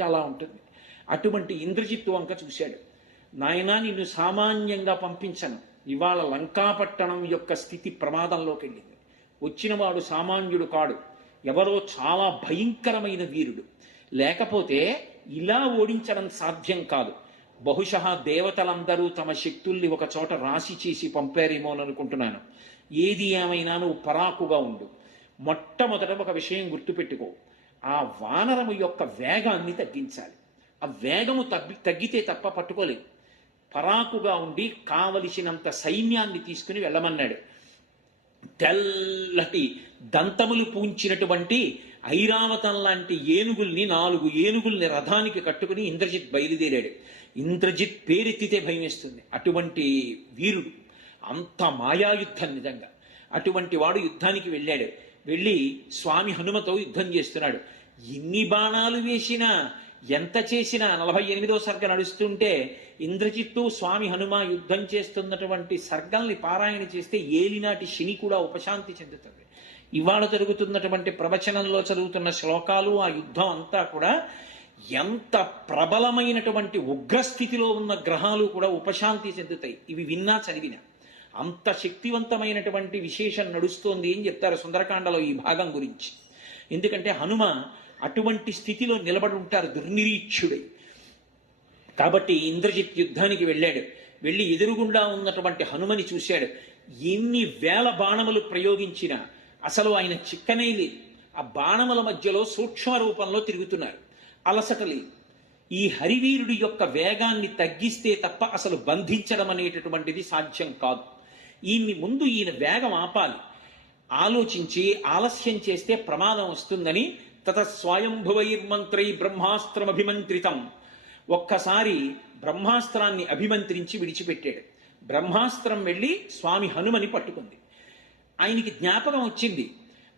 అంటే అలా ఉంటుంది. అటువంటి ఇంద్రజిత్తు వంక చూశాడు. నాయనా, నిన్ను సామాన్యంగా పంపించను. ఇవాళ లంకాపట్టణం యొక్క స్థితి ప్రమాదంలోకి వెళ్ళింది. వచ్చినవాడు సామాన్యుడు కాడు, ఎవరో చాలా భయంకరమైన వీరుడు. లేకపోతే ఇలా ఓడించడం సాధ్యం కాదు. బహుశः దేవతలందరూ తమ శక్తుల్ని ఒక చోట రాశి చేసి పంపారేమో అని అనుకుంటున్నాను. ఏది ఏమైనా నువ్వు పరాకుగా ఉండు. మొట్టమొదట ఒక విషయం గుర్తుపెట్టుకో, ఆ వానరము యొక్క వేగాన్ని తగ్గించాలి. ఆ వేగము తగ్గితే తప్ప పట్టుకోలేదు. పరాకుగా ఉండి కావలసినంత సైన్యాన్ని తీసుకుని వెళ్ళమన్నాడు. తెల్లటి దంతములు పూంచినటువంటి ఐరావతం లాంటి ఏనుగుల్ని 4 ఏనుగుల్ని రథానికి కట్టుకుని ఇంద్రజిత్ బయలుదేరాడు. ఇంద్రజిత్ పేరెత్తితే భయం వేస్తుంది. అటువంటి వీరుడు, అంత మాయాయుద్ధం నిజంగా. అటువంటి వాడు యుద్ధానికి వెళ్ళాడు. వెళ్ళి స్వామి హనుమతో యుద్ధం చేస్తున్నాడు. ఎన్ని బాణాలు వేసినా, ఎంత చేసినా, 48వ సర్గ నడుస్తుంటే ఇంద్రజిత్తు స్వామి హనుమ యుద్ధం చేస్తున్నటువంటి సర్గల్ని పారాయణ చేస్తే ఏలినాటి శని కూడా ఉపశాంతి చెందుతుంది. ఇవాళ జరుగుతున్నటువంటి ప్రవచనంలో చదువుతున్న శ్లోకాలు, ఆ యుద్ధం అంతా కూడా ఎంత ప్రబలమైనటువంటి ఉగ్రస్థితిలో ఉన్న గ్రహాలు కూడా ఉపశాంతి చెందుతాయి. ఇవి విన్నా చదివినా అంత శక్తివంతమైనటువంటి విశేషం నడుస్తోంది అని చెప్తారు సుందరకాండలో ఈ భాగం గురించి. ఎందుకంటే హనుమ అటువంటి స్థితిలో నిలబడి ఉంటారు, దుర్నిరీక్షుడై. కాబట్టి ఇంద్రజిత్ యుద్ధానికి వెళ్ళాడు. వెళ్ళి ఎదురుగుండా ఉన్నటువంటి హనుమని చూశాడు. ఎన్ని వేల బాణములు ప్రయోగించినా అసలు ఆయన చిక్కనే లేదు. ఆ బాణముల మధ్యలో సూక్ష్మ రూపంలో తిరుగుతున్నారు, అలసట లేదు. ఈ హరివీరుడి యొక్క వేగాన్ని తగ్గిస్తే తప్ప అసలు బంధించడం అనేటటువంటిది సాధ్యం కాదు. ముందు ఈయన వేగం ఆపాలి. ఆలోచించి ఆలస్యం చేస్తే ప్రమాదం వస్తుందని తత స్వయంభువైర్మంత్రై బ్రహ్మాస్త్రమభిమంత్రితం. ఒక్కసారి బ్రహ్మాస్త్రాన్ని అభిమంత్రించి విడిచిపెట్టాడు. బ్రహ్మాస్త్రం వెళ్ళి స్వామి హనుమని పట్టుకుంది. ఆయనకి జ్ఞాపకం వచ్చింది,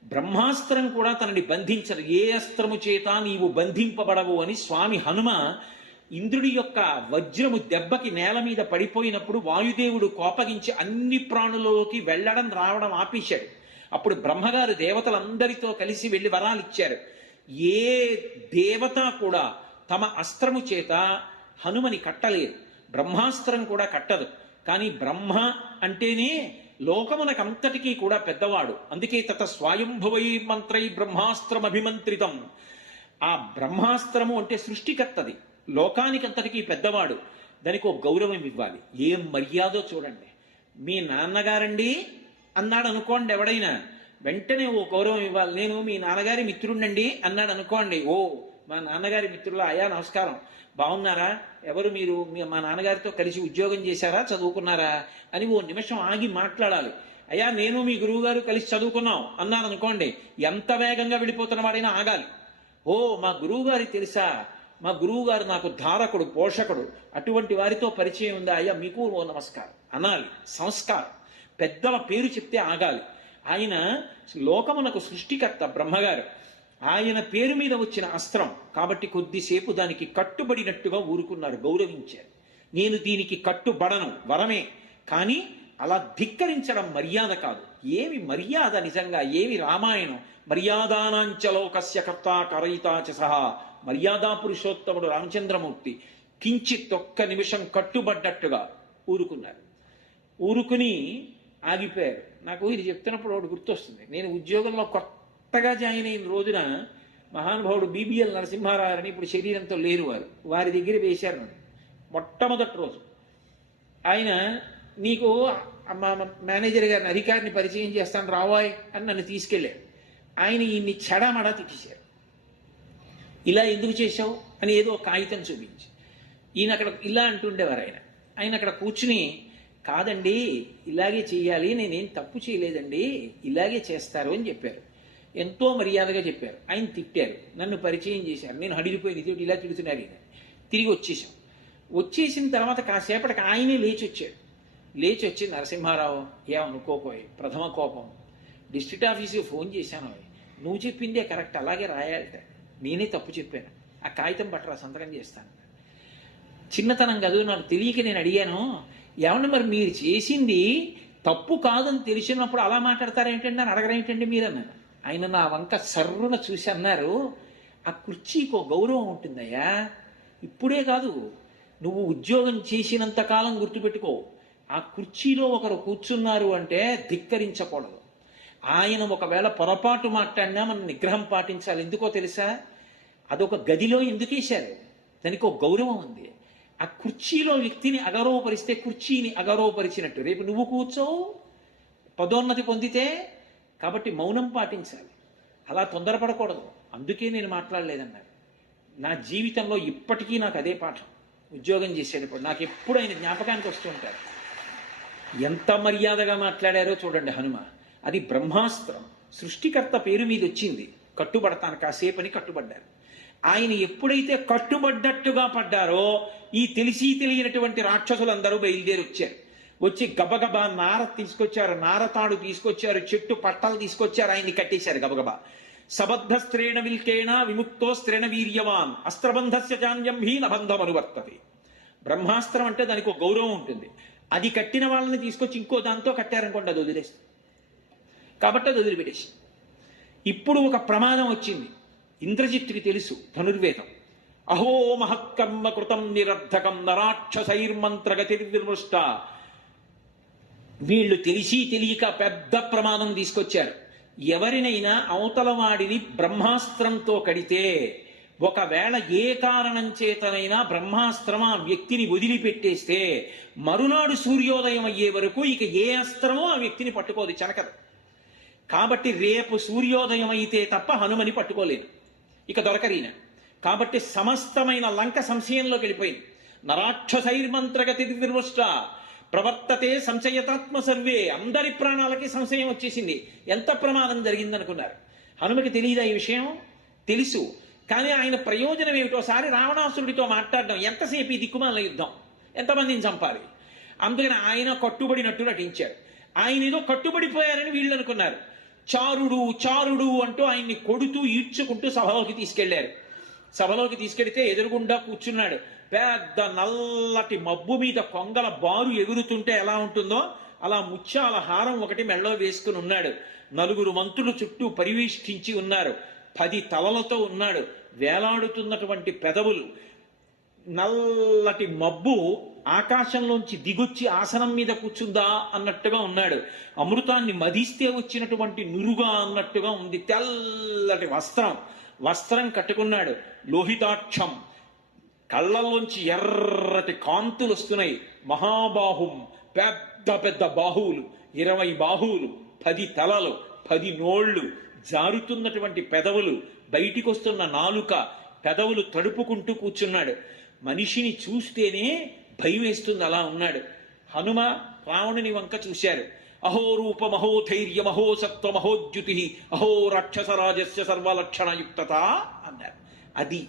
బ్రహ్మాస్త్రం కూడా తనని బంధించదు. ఏ అస్త్రము చేత నీవు బంధింపబడవు అని స్వామి హనుమ ఇంద్రుడి యొక్క వజ్రము దెబ్బకి నేల మీద పడిపోయినప్పుడు వాయుదేవుడు కోపగించి అన్ని ప్రాణులలోకి వెళ్ళడం రావడం ఆపేశాడు. అప్పుడు బ్రహ్మగారు దేవతలందరితో కలిసి వెళ్ళి వరాలు ఇచ్చారు. ఏ దేవత కూడా తమ అస్త్రము చేత హనుమని కట్టలేదు, బ్రహ్మాస్త్రం కూడా కట్టదు. కానీ బ్రహ్మ అంటేనే లోకమునకంతటికీ కూడా పెద్దవాడు. అందుకే తత స్వయంభువై మంత్రై బ్రహ్మాస్త్రమభిమంత్రితం. ఆ బ్రహ్మాస్త్రము అంటే సృష్టికర్తది, లోకానికంతటికీ పెద్దవాడు. దానికి ఒక గౌరవం ఇవ్వాలి. ఏం మర్యాదో చూడండి. మీ నాన్నగారండి అన్నాడు అనుకోండి ఎవడైనా, వెంటనే ఓ గౌరవం ఇవ్వాలి. నేను మీ నాన్నగారి మిత్రుడండి అన్నాడు అనుకోండి, ఓ మా నాన్నగారి మిత్రుల అయ్యా నమస్కారం, బాగున్నారా, ఎవరు మీరు, మా నాన్నగారితో కలిసి ఉద్యోగం చేశారా, చదువుకున్నారా అని ఓ నిమిషం ఆగి మాట్లాడాలి. అయ్యా నేను మీ గురువుగారు కలిసి చదువుకున్నాం అన్నాను అనుకోండి, ఎంత వేగంగా వెళ్ళిపోతున్న వాడైనా ఆగాలి. ఓ మా గురువుగారి తెలుసా, మా గురువుగారు నాకు ధారకుడు, పోషకుడు, అటువంటి వారితో పరిచయం ఉందా, అయ్యా మీకు ఓ నమస్కారం అనాలి. సంస్కారం. పెద్దల పేరు చెప్తే ఆగాలి. ఆయన లోకమునకు సృష్టికర్త బ్రహ్మగారు. ఆయన పేరు మీద వచ్చిన అస్త్రం కాబట్టి కొద్దిసేపు దానికి కట్టుబడినట్టుగా ఊరుకున్నారు, గౌరవించారు. నేను దీనికి కట్టుబడను, వరమే, కానీ అలా ధిక్కరించడం మర్యాద కాదు. ఏమి మర్యాద నిజంగా, ఏమి రామాయణం. మర్యాదానాంచలోకస్య కర్త కరయితాచ సహా. మర్యాదా పురుషోత్తముడు రామచంద్రమూర్తి కించిత్ ఒక్క నిమిషం కట్టుబడ్డట్టుగా ఊరుకున్నారు. ఊరుకుని ఆగిపోయారు. నాకు ఇది చెప్తున్నప్పుడు ఒకటి గుర్తొస్తుంది. నేను ఉద్యోగంలో కొత్తగా జాయిన్ అయిన రోజున మహానుభావుడు బీబీఎల్ నరసింహారావు ఇప్పుడు శరీరంతో లేరు, వారి దగ్గర వేశారు నన్ను. మొట్టమొదటి రోజు ఆయన, నీకు మా మేనేజర్ గారిని, అధికారిని పరిచయం చేస్తాను రావాయ్ అని నన్ను తీసుకెళ్ళాడు. ఆయన ఈయన్ని చెడమడా తిట్టేశారు. ఇలా ఎందుకు చేశావు అని ఏదో కాగితం చూపించి, ఈయన అక్కడ ఇలా అంటుండేవారు. ఆయన అక్కడ కూర్చుని, కాదండి ఇలాగే చెయ్యాలి, నేనేం తప్పు చేయలేదండి, ఇలాగే చేస్తారు అని చెప్పారు. ఎంతో మర్యాదగా చెప్పారు. ఆయన తిట్టారు, నన్ను పరిచయం చేశారు. నేను హడిలిపోయింది, ఇలా తిడుతున్నారు. ఈయన తిరిగి వచ్చేసాం. వచ్చేసిన తర్వాత కాసేపటికి ఆయనే లేచి వచ్చాడు. లేచి వచ్చి, నరసింహారావు ఏమనుకోపోయి, ప్రథమ కోపం, డిస్ట్రిక్ట్ ఆఫీస్కి ఫోన్ చేశాను, నువ్వు చెప్పిందే కరెక్ట్, అలాగే రాయాలట, నేనే తప్పు చెప్పాను, ఆ కాగితం పట్టరా సంతకం చేస్తాను. చిన్నతనం కాదు, నాకు తెలియక నేను అడిగాను, ఏమన్నా మరి మీరు చేసింది తప్పు కాదని తెలిసినప్పుడు అలా మాట్లాడతారేమిటండి అని అడగరేమిటండి మీరు అన్నారు. ఆయన నా వంక సర్రున చూసి అన్నారు, ఆ కుర్చీకి ఒక గౌరవం ఉంటుందయ్యా. ఇప్పుడే కాదు, నువ్వు ఉద్యోగం చేసినంత కాలం గుర్తుపెట్టుకో, ఆ కుర్చీలో ఒకరు కూర్చున్నారు అంటే ధిక్కరించకూడదు. ఆయన ఒకవేళ పొరపాటు మాట్లాడినా మనం నిగ్రహం పాటించాలి. ఎందుకో తెలుసా? అదొక గదిలో ఎందుకేశారు? దానికి ఒక గౌరవం ఉంది. ఆ కుర్చీలో వ్యక్తిని అగౌరవపరిస్తే కుర్చీని అగౌరవపరిచినట్టు. రేపు నువ్వు కూర్చోవు, పదోన్నతి పొందితే. కాబట్టి మౌనం పాటించాలి, అలా తొందరపడకూడదు. అందుకే నేను మాట్లాడలేదన్నారు. నా జీవితంలో ఇప్పటికీ నాకు అదే పాఠం. ఉద్యోగం చేసేటప్పుడు నాకు ఎప్పుడు ఆయన జ్ఞాపకానికి వస్తూ ఉంటారు. ఎంత మర్యాదగా మాట్లాడారో చూడండి హనుమ. అది బ్రహ్మాస్త్రం. సృష్టికర్త పేరు మీద వచ్చింది. కట్టుబడతాను కాసేపని కట్టుబడ్డారు. ఆయన ఎప్పుడైతే కట్టుబడ్డట్టుగా పడ్డారో ఈ తెలిసి తెలియనటువంటి రాక్షసులందరూ బయలుదేరి వచ్చారు. వచ్చి గబగబా నార తీసుకొచ్చారు, నారతాడు తీసుకొచ్చారు, చెట్టు పట్టలు తీసుకొచ్చారు, ఆయన్ని కట్టేశారు గబగబా. సబద్ధ స్త్రేణ విల్కేణ విముక్తో స్త్రేణ వీర్యవాన్ అస్త్రబంధస్య చాన్యం హీ నబంధం అనువర్తతే. బ్రహ్మాస్త్రం అంటే దానికి ఒక గౌరవం ఉంటుంది. అది కట్టిన వాళ్ళని తీసుకొచ్చి ఇంకో దాంతో కట్టారనుకోండి, అది వదిలేస్తుంది. కాబట్టి అది వదిలిపెట్టేసి. ఇప్పుడు ఒక ప్రమాదం వచ్చింది. ఇంద్రజిత్తుకి తెలుసు ధనుర్వేదం. అహో మహత్కర్మ కృతం నిరర్ధకం నరాక్షసైర్మంత్రగతిర్విమృష్ట. వీళ్ళు తెలిసి తెలియక పెద్ద ప్రమాదం తీసుకొచ్చారు. ఎవరినైనా అవతల వాడిని బ్రహ్మాస్త్రంతో కడితే, ఒకవేళ ఏ కారణం చేతనైనా బ్రహ్మాస్త్రం ఆ వ్యక్తిని వదిలిపెట్టేస్తే మరునాడు సూర్యోదయం అయ్యే వరకు ఇక ఏ అస్త్రమో ఆ వ్యక్తిని పట్టుకోదు, చెనకదు. కాబట్టి రేపు సూర్యోదయం అయితే తప్ప హనుమని పట్టుకోలేదు, ఇక దొరకరీన. కాబట్టి సమస్తమైన లంక సంశయంలోకి వెళ్ళిపోయింది. నరాక్షసైర్మంత్రగతి నిర్వృష్ట ప్రవర్తతే సంశయతాత్మ సర్వే. అందరి ప్రాణాలకి సంశయం వచ్చేసింది. ఎంత ప్రమాదం జరిగిందనుకున్నారు? హనుమకి తెలియదా ఈ విషయం? తెలుసు. కానీ ఆయన ప్రయోజనం ఏమిటోసారి రావణాసురుడితో మాట్లాడడం. ఎంతసేపు ఈ దిక్కుమాల యుద్ధం, ఎంతమందిని చంపాలి? అందుకని ఆయన కట్టుబడినట్టు నటించారు. ఆయన ఏదో కట్టుబడిపోయారని వీళ్ళు అనుకున్నారు. చారుడు చారుడు అంటూ ఆయన్ని కొడుతూ ఈడ్చుకుంటూ సభలోకి తీసుకెళ్లారు. సభలోకి తీసుకెడితే ఎదురుగుండా కూర్చున్నాడు. పెద్ద నల్లటి మబ్బు మీద కొంగల బారు ఎగురుతుంటే ఎలా ఉంటుందో అలా ముత్యాల హారం ఒకటి మెళ్ళో వేసుకుని ఉన్నాడు. 4 మంత్రులు చుట్టూ పరివేష్టించి ఉన్నారు. 10 తలలతో ఉన్నాడు. వేలాడుతున్నటువంటి పెదవులు. నల్లటి మబ్బు ఆకాశంలోంచి దిగొచ్చి ఆసనం మీద కూర్చుందా అన్నట్టుగా ఉన్నాడు. అమృతాన్ని మదిస్తే వచ్చినటువంటి నురుగా అన్నట్టుగా ఉంది. తెల్లటి వస్త్రం కట్టుకున్నాడు. లోహితాక్షం, కళ్ళల్లోంచి ఎర్రటి కాంతులు వస్తున్నాయి. మహాబాహుం, పెద్ద పెద్ద బాహువులు, 20 బాహువులు, 10 తలలు, 10 నోళ్లు, జారుతున్నటువంటి పెదవులు, బయటికి వస్తున్న నాలుక, పెదవులు తడుపుకుంటూ కూర్చున్నాడు. మనిషిని చూస్తేనే భయం వేస్తుంది, అలా ఉన్నాడు. హనుమ రావణుని వంక చూశారు. అహో రూప మహోధైర్య మహోసత్వ మహోద్యుతి అహో రాక్షసరాజస్య సర్వలక్షణయుక్తత అన్నారు. అది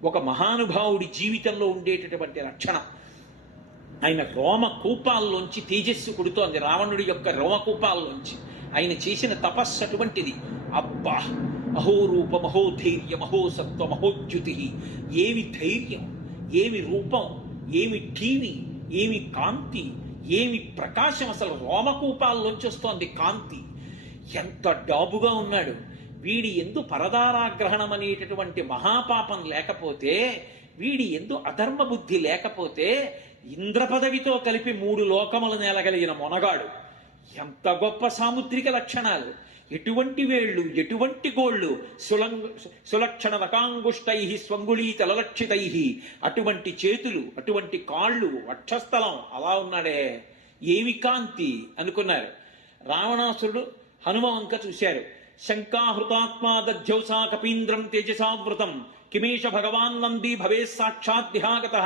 ఒక మహానుభావుడి జీవితంలో ఉండేటటువంటి లక్షణం. ఆయన రోమకూపాల్లోంచి తేజస్సు కొడుతోంది. రావణుడి యొక్క రోమకూపాల్లోంచి ఆయన చేసిన తపస్సు అటువంటిది. అబ్బా, అహో రూప మహోధైర్య మహోసత్వ మహోద్యుతి. ఏమి ధైర్యం, ఏమి రూపం, ఏమి టీవీ, ఏమి కాంతి, ఏమి ప్రకాశం. అసలు రోమకూపాల్లోంచి వస్తోంది కాంతి. ఎంత డాబుగా ఉన్నాడు. వీడి ఎందు పరదారాగ్రహణం అనేటటువంటి మహాపాపం లేకపోతే, వీడి ఎందు అధర్మ బుద్ధి లేకపోతే, ఇంద్ర పదవితో కలిపి 3 లోకములు నేలగలిగిన మొనగాడు. ఎంత గొప్ప సాముద్రిక లక్షణాలు! ఎటువంటి వేళ్ళు, ఎటువంటి గోళ్ళు! సులక్షణ రకాంగుష్టై స్వంగుళీ తలలక్షితై. అటువంటి చేతులు, అటువంటి కాళ్ళు, వక్షస్థలం, అలా ఉన్నాడే. ఏమి కాంతి అనుకున్నారు. రావణాసురుడు హనుమ వంక చూశారు. శంకాహృతాత్మా దధ్యౌసా కపీంద్రం తేజసావృతం కిమేష భగవాన్ నంది భవే సాక్షాత్ దిహాగత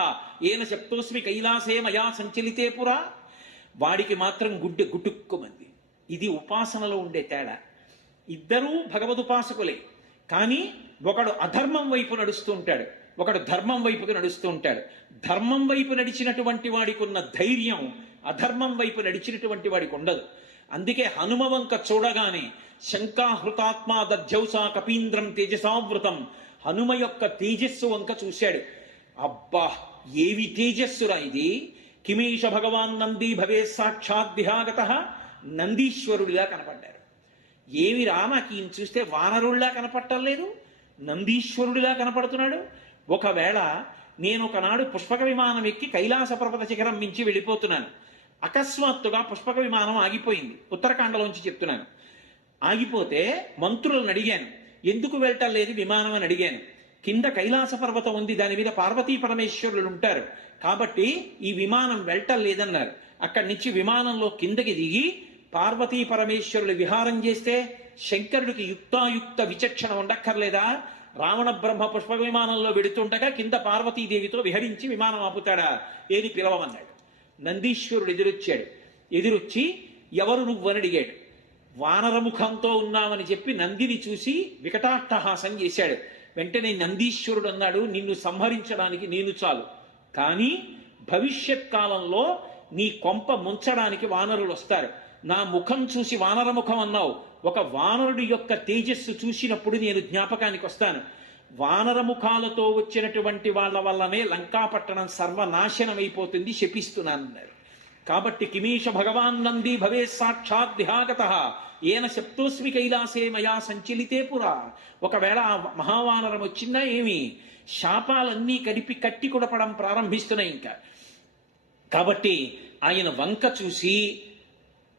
ఏన శక్తోస్మి కైలాసే మయా సంచలితే పురా. వాడికి మాత్రం గుడ్డె గుటుక్కుమంది. ఇది ఉపాసనలో ఉండే తేడా. ఇద్దరూ భగవదుపాసకులే. కానీ ఒకడు అధర్మం వైపు నడుస్తూ ఉంటాడు, ఒకడు ధర్మం వైపుకి నడుస్తూ ఉంటాడు. ధర్మం వైపు నడిచినటువంటి వాడికి ఉన్న ధైర్యం అధర్మం వైపు నడిచినటువంటి వాడికి ఉండదు. అందుకే హనుమ వంక చూడగానే శంకాహృతాత్మా దధ్యౌసా కపీంద్రం తేజసావృతం, హనుమ యొక్క తేజస్సు వంక చూశాడు. అబ్బా, ఏవి తేజస్సురా ఇది! కిమేష భగవాన్ నంది భవే సాక్షాత్ దిహాగత. నందీశ్వరుడిలా కనపడ్డారు. ఏమిరా, నాకు ఈయన చూస్తే వానరుల్లా కనపట్టలేదు, నందీశ్వరుడిలా కనపడుతున్నాడు. ఒకవేళ నేను ఒకనాడు పుష్పక విమానం ఎక్కి కైలాస పర్వత శిఖరం మించి వెళ్ళిపోతున్నాను. అకస్మాత్తుగా పుష్పక విమానం ఆగిపోయింది. ఉత్తరాఖండలోంచి చెప్తున్నాను. ఆగిపోతే మంత్రులను అడిగాను, ఎందుకు వెళ్ళటం లేదు విమానం అని అడిగాను. కింద కైలాస పర్వతం ఉంది, దాని మీద పార్వతీ పరమేశ్వరులు ఉంటారు కాబట్టి ఈ విమానం వెళ్ళటం లేదన్నారు. అక్కడి నుంచి విమానంలో కిందకి దిగి పార్వతీ పరమేశ్వరులు విహారం చేస్తే శంకరుడికి యుక్తాయుక్త విచక్షణ ఉండక్కర్లేదా? రావణ బ్రహ్మ పుష్ప విమానంలో వెడుతుండగా కింద పార్వతీదేవితో విహరించి విమానం ఆపుతాడా? ఏది పిలవమన్నాడు. నందీశ్వరుడు ఎదురొచ్చాడు. ఎదురొచ్చి ఎవరు నువ్వు అని అడిగాడు. వానరముఖంతో ఉన్నామని చెప్పి నందిని చూసి వికటాట్టహాసం చేశాడు. వెంటనే నందీశ్వరుడు అన్నాడు, నిన్ను సంహరించడానికి నేను చాలు, కానీ భవిష్యత్ కాలంలో నీ కొంప ముంచడానికి వానరులు వస్తారు. నా ముఖం చూసి వానరముఖం అన్నావు, ఒక వానరుడి యొక్క తేజస్సు చూసినప్పుడు నేను జ్ఞాపకానికి వస్తాను. వానరముఖాలతో వచ్చినటువంటి వాళ్ళ వల్లనే లంకాపట్టణం సర్వనాశనం అయిపోతుంది, శపిస్తున్నానన్నారు. కాబట్టి కిమీష భగవాన్ నంది భవే సాక్షాత్ దిహాగత ఏన శప్తోస్మి కైలాసే మయా సంచలితే పురా. ఒకవేళ ఆ మహావానరం వచ్చిందా ఏమి, శాపాలన్నీ కలిపి కట్టి కొడపడం ప్రారంభిస్తున్నాయి ఇంకా. కాబట్టి ఆయన వంక చూసి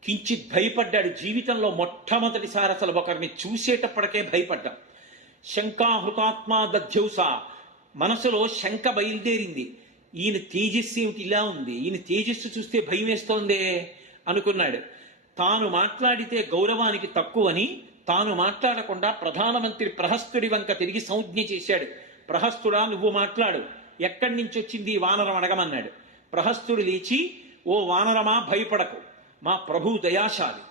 కించిత్ భయపడ్డాడు. జీవితంలో మొట్టమొదటిసారి అసలు ఒకరిని చూసేటప్పటికే భయపడ్డాం. శంకాహృతాత్మా దధ్యౌస, మనసులో శంక బయలుదేరింది. ఈయన తేజస్సు ఏమిటి ఇలా ఉంది, ఈయన తేజస్సు చూస్తే భయం వేస్తోందే అనుకున్నాడు. తాను మాట్లాడితే గౌరవానికి తక్కువని తాను మాట్లాడకుండా ప్రధానమంత్రి ప్రహస్తుడి వంక తిరిగి సంజ్ఞ చేశాడు. ప్రహస్తుడా, నువ్వు మాట్లాడు, ఎక్కడి నుంచి వచ్చింది ఈ వానరం అడగమన్నాడు. ప్రహస్తుడు లేచి, ఓ వానరమా భయపడకు, మా ప్రభు దయాశాలి,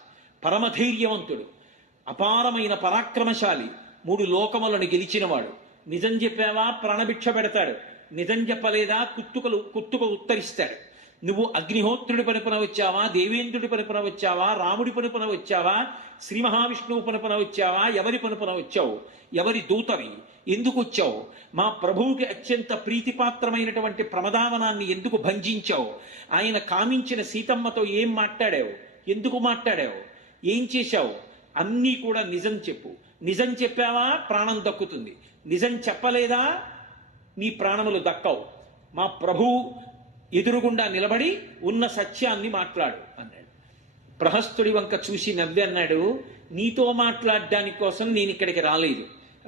పరమధైర్యవంతుడు, అపారమైన పరాక్రమశాలి, 3 లోకములను గెలిచినవాడు. నిజం చెప్పావా ప్రాణభిక్ష పెడతాడు, నిజం చెప్పలేదా కుత్తుక ఉత్తరిస్తాడు. నువ్వు అగ్నిహోత్రుడి పనుపున వచ్చావా, దేవేంద్రుడి పనుపున వచ్చావా, రాముడి పనుపున వచ్చావా, శ్రీ మహావిష్ణువు పనుపున వచ్చావా, ఎవరి పనుపున వచ్చావు, ఎవరి దూతవి, ఎందుకు వచ్చావు, మా ప్రభువుకి అత్యంత ప్రీతిపాత్రమైనటువంటి ప్రమదావనాన్ని ఎందుకు భంజించావు, ఆయన కామించిన సీతమ్మతో ఏం మాట్లాడావు, ఎందుకు మాట్లాడావు, ఏం చేశావు, అన్నీ కూడా నిజం చెప్పు. నిజం చెప్పావా ప్రాణం దక్కుతుంది, నిజం చెప్పలేదా నీ ప్రాణములు దక్కవు. మా ప్రభు ఎదురుగుండా నిలబడి ఉన్న సత్యాన్ని మాట్లాడు అన్నాడు. ప్రహస్తుడి వంక చూసి నవ్వి అన్నాడు, నీతో మాట్లాడడానికి కోసం నేను ఇక్కడికి రాలేదు,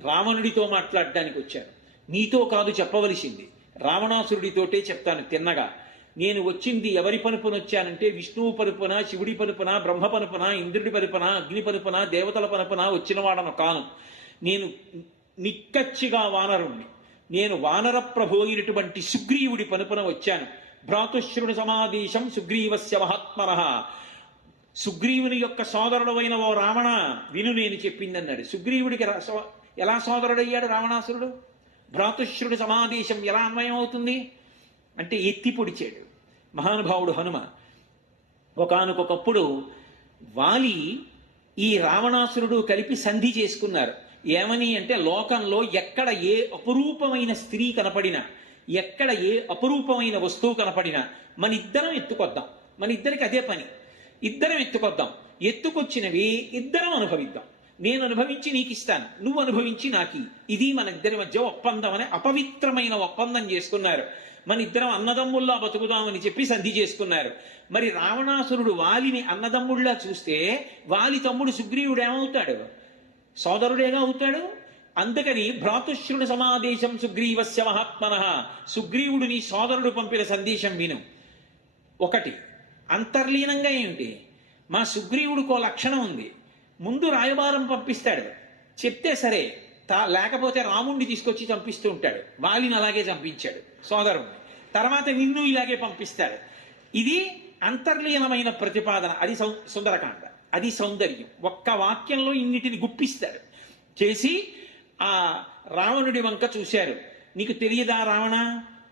రావణుడితో మాట్లాడడానికి వచ్చాను. నీతో కాదు చెప్పవలసింది, రావణాసురుడితోటే చెప్తాను తిన్నగా. నేను వచ్చింది ఎవరి పనుపున వచ్చానంటే విష్ణువు పనుపున, శివుడి పనుపున, బ్రహ్మ పనుపున, ఇంద్రుడి పనుపున, అగ్ని పనుపున, దేవతల పనుపున వచ్చిన వాడను కాను. నేను నిక్కచ్చిగా వానరుణ్ణి. నేను వానర ప్రభు అయినటువంటి సుగ్రీవుడి పనుపున వచ్చాను. భ్రాతుశ్రుడు సమాదేశం సుగ్రీవస్య మహాత్మనః. సుగ్రీవుని యొక్క సోదరుడైన ఓ రావణ విను నేను చెప్పిందన్నాడు. సుగ్రీవుడికి ఎలా సోదరుడయ్యాడు రావణాసురుడు? భ్రాతుశ్రుడు సమాదేశం ఎలా అన్వయం అవుతుంది అంటే ఎత్తి పొడిచాడు మహానుభావుడు హనుమ. ఒకానొకప్పుడు వాలి ఈ రావణాసురుడు కలిపి సంధి చేసుకున్నారు. ఏమని అంటే, లోకంలో ఎక్కడ ఏ అపురూపమైన స్త్రీ కనపడినా, ఎక్కడ ఏ అపురూపమైన వస్తువు కనపడినా మన ఇద్దరం ఎత్తుకొద్దాం, మన ఇద్దరికి అదే పని, ఇద్దరం ఎత్తుకొద్దాం, ఎత్తుకొచ్చినవి ఇద్దరం అనుభవిద్దాం, నేను అనుభవించి నీకు ఇస్తాను, నువ్వు అనుభవించి నాకి, ఇది మన ఇద్దరి మధ్య ఒప్పందం అని అపవిత్రమైన ఒప్పందం చేసుకున్నారు. మన ఇద్దరం అన్నదమ్ముల్లా బతుకుదామని చెప్పి సంధి చేసుకున్నారు. మరి రావణాసురుడు వాలిని అన్నదమ్ముళ్ళా చూస్తే వాలి తమ్ముడు సుగ్రీవుడు ఏమవుతాడు? సోదరుడేగా అవుతాడు. అందుకని భ్రాతుశ్రుడు సమాదేశం సుగ్రీవస్య మహాత్మనః, సుగ్రీవుడు నీ సోదరుడు పంపిన సందేశం విను. ఒకటి అంతర్లీనంగా ఏమిటి, మా సుగ్రీవుడికో లక్షణం ఉంది, ముందు రాయబారం పంపిస్తాడు, చెప్తే సరే, లేకపోతే రాముణ్ణి తీసుకొచ్చి చంపిస్తూ ఉంటాడు. వాలిని అలాగే చంపించాడు సోదరుణ్ణి, తర్వాత నిన్ను ఇలాగే పంపిస్తాడు. ఇది అంతర్లీనమైన ప్రతిపాదన. అది సుందరకాండ, అది సౌందర్యం. ఒక్క వాక్యంలో ఇన్నిటిని గుప్పిస్తాడు. చేసి ఆ రావణుడి వంక చూశారు. నీకు తెలియదా రావణ,